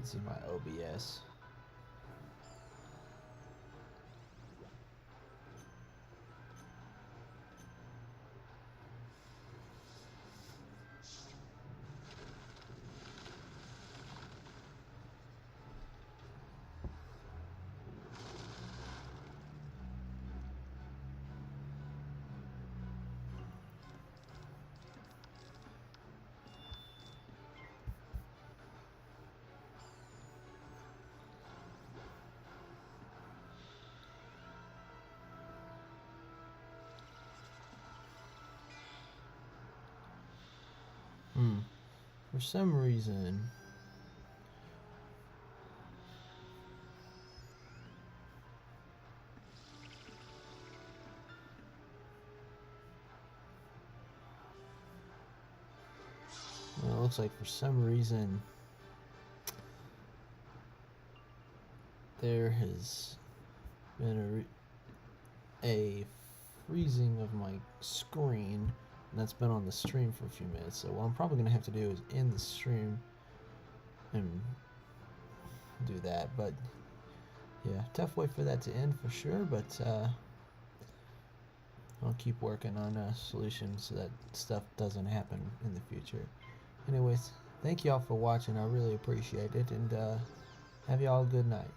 Let's see my OBS. For some reason, well, it looks like for some reason there has been a freezing of my screen. And that's been on the stream for a few minutes, so what I'm probably going to have to do is end the stream and do that. But yeah, tough way for that to end for sure, but I'll keep working on solutions so that stuff doesn't happen in the future. Anyways, thank you all for watching. I really appreciate it, and have you all a good night.